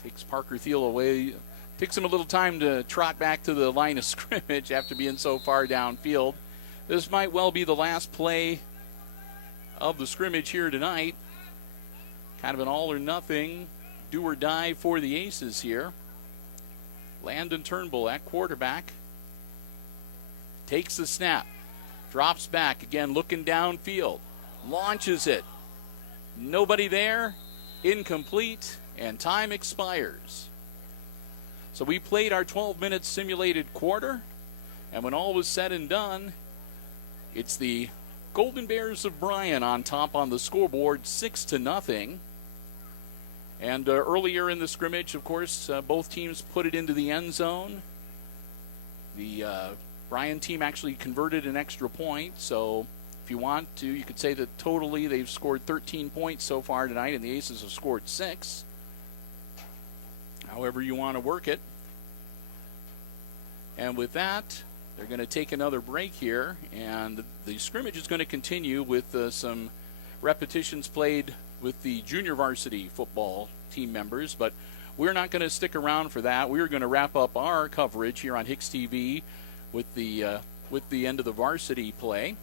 Takes Parker Thiel away. Takes him a little time to trot back to the line of scrimmage after being so far downfield. This might well be the last play of the scrimmage here tonight. Kind of an all or nothing, do or die for the Aces here. Landon Turnbull at quarterback. Takes the snap. Drops back. Again, looking downfield. Launches it. Nobody there. Incomplete. And time expires. So we played our 12-minute simulated quarter. And when all was said and done, it's the Golden Bears of Bryan on top on the scoreboard, 6-0. And earlier in the scrimmage, of course, both teams put it into the end zone. The Bryan team actually converted an extra point. So if you want to, you could say that totally they've scored 13 points so far tonight, and the Aces have scored 6. However you want to work it. And with that, they're going to take another break here, and the scrimmage is going to continue with some repetitions played with the junior varsity football team members, but we're not going to stick around for that. We're going to wrap up our coverage here on HIX-TV with the end of the varsity play.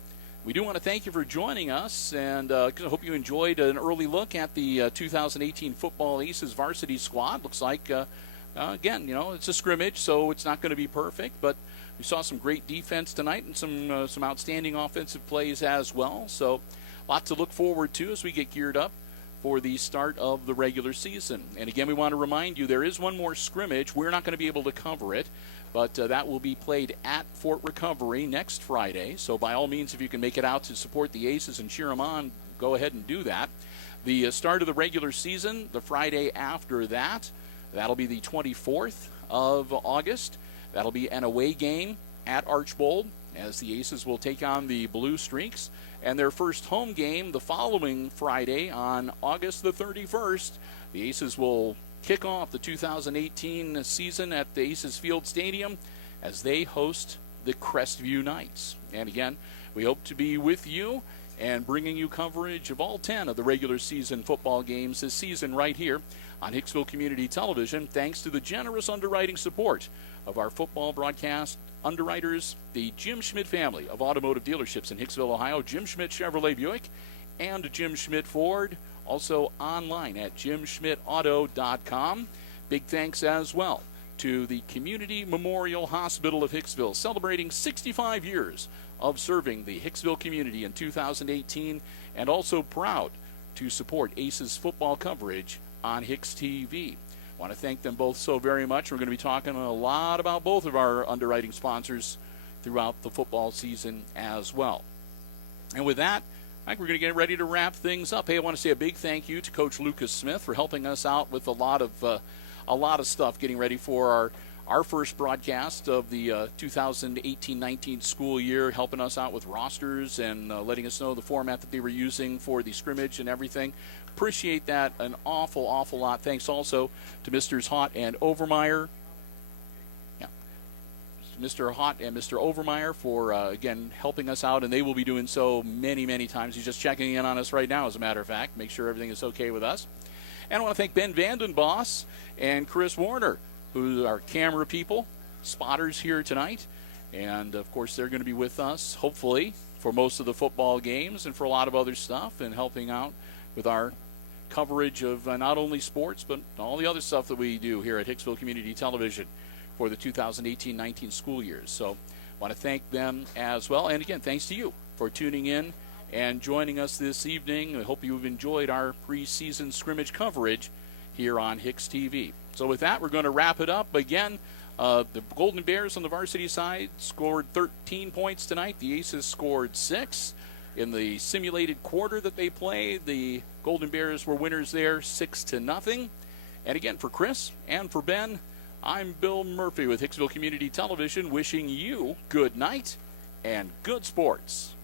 We do want to thank you for joining us, and I hope you enjoyed an early look at the 2018 Football Aces varsity squad. Looks like, again, it's a scrimmage, so it's not going to be perfect, but we saw some great defense tonight and some outstanding offensive plays as well. So a lot to look forward to as we get geared up for the start of the regular season. And again, we want to remind you there is one more scrimmage. We're not going to be able to cover it, but that will be played at Fort Recovery next Friday. So by all means, if you can make it out to support the Aces and cheer them on, go ahead and do that. The start of the regular season, the Friday after that, that'll be the 24th of August. That'll be an away game at Archbold as the Aces will take on the Blue Streaks. And their first home game the following Friday on August the 31st. The Aces will kick off the 2018 season at the Aces Field Stadium as they host the Crestview Knights. And again, we hope to be with you and bringing you coverage of all 10 of the regular season football games this season right here on Hicksville Community Television, thanks to the generous underwriting support of our football broadcast underwriters, the Jim Schmidt family of automotive dealerships in Hicksville, Ohio, Jim Schmidt Chevrolet Buick and Jim Schmidt Ford, also online at jimschmidtauto.com. Big thanks as well to the Community Memorial Hospital of Hicksville, celebrating 65 years of serving the Hicksville community in 2018, and also proud to support Aces football coverage on HIX-TV. I want to thank them both so very much. We're going to be talking a lot about both of our underwriting sponsors throughout the football season as well. And with that, I think we're going to get ready to wrap things up. Hey, I want to say a big thank you to Coach Lucas Smith for helping us out with a lot of stuff, getting ready for our first broadcast of the 2018-19 school year, helping us out with rosters and letting us know the format that they were using for the scrimmage and everything. Appreciate that an awful lot. Thanks also to Mr. Hott and Overmeyer. Yeah, Mr. Hott and Mr. Overmeyer for, again, helping us out, and they will be doing so many times. He's just checking in on us right now, as a matter of fact, make sure everything is okay with us. And I want to thank Ben Vandenboss and Chris Warner, who are camera people, spotters here tonight. And, of course, they're going to be with us, hopefully, for most of the football games and for a lot of other stuff and helping out with our coverage of not only sports but all the other stuff that we do here at Hicksville Community Television for the 2018-19 school years. So I want to thank them as well. And, again, thanks to you for tuning in and joining us this evening. I hope you've enjoyed our pre-season scrimmage coverage here on HIX-TV. So with that, we're going to wrap it up. Again, the Golden Bears on the varsity side scored 13 points tonight. The Aces scored 6. In the simulated quarter that they played, the Golden Bears were winners there 6-0. And again, for Chris and for Ben, I'm Bill Murphy with Hicksville Community Television, wishing you good night and good sports.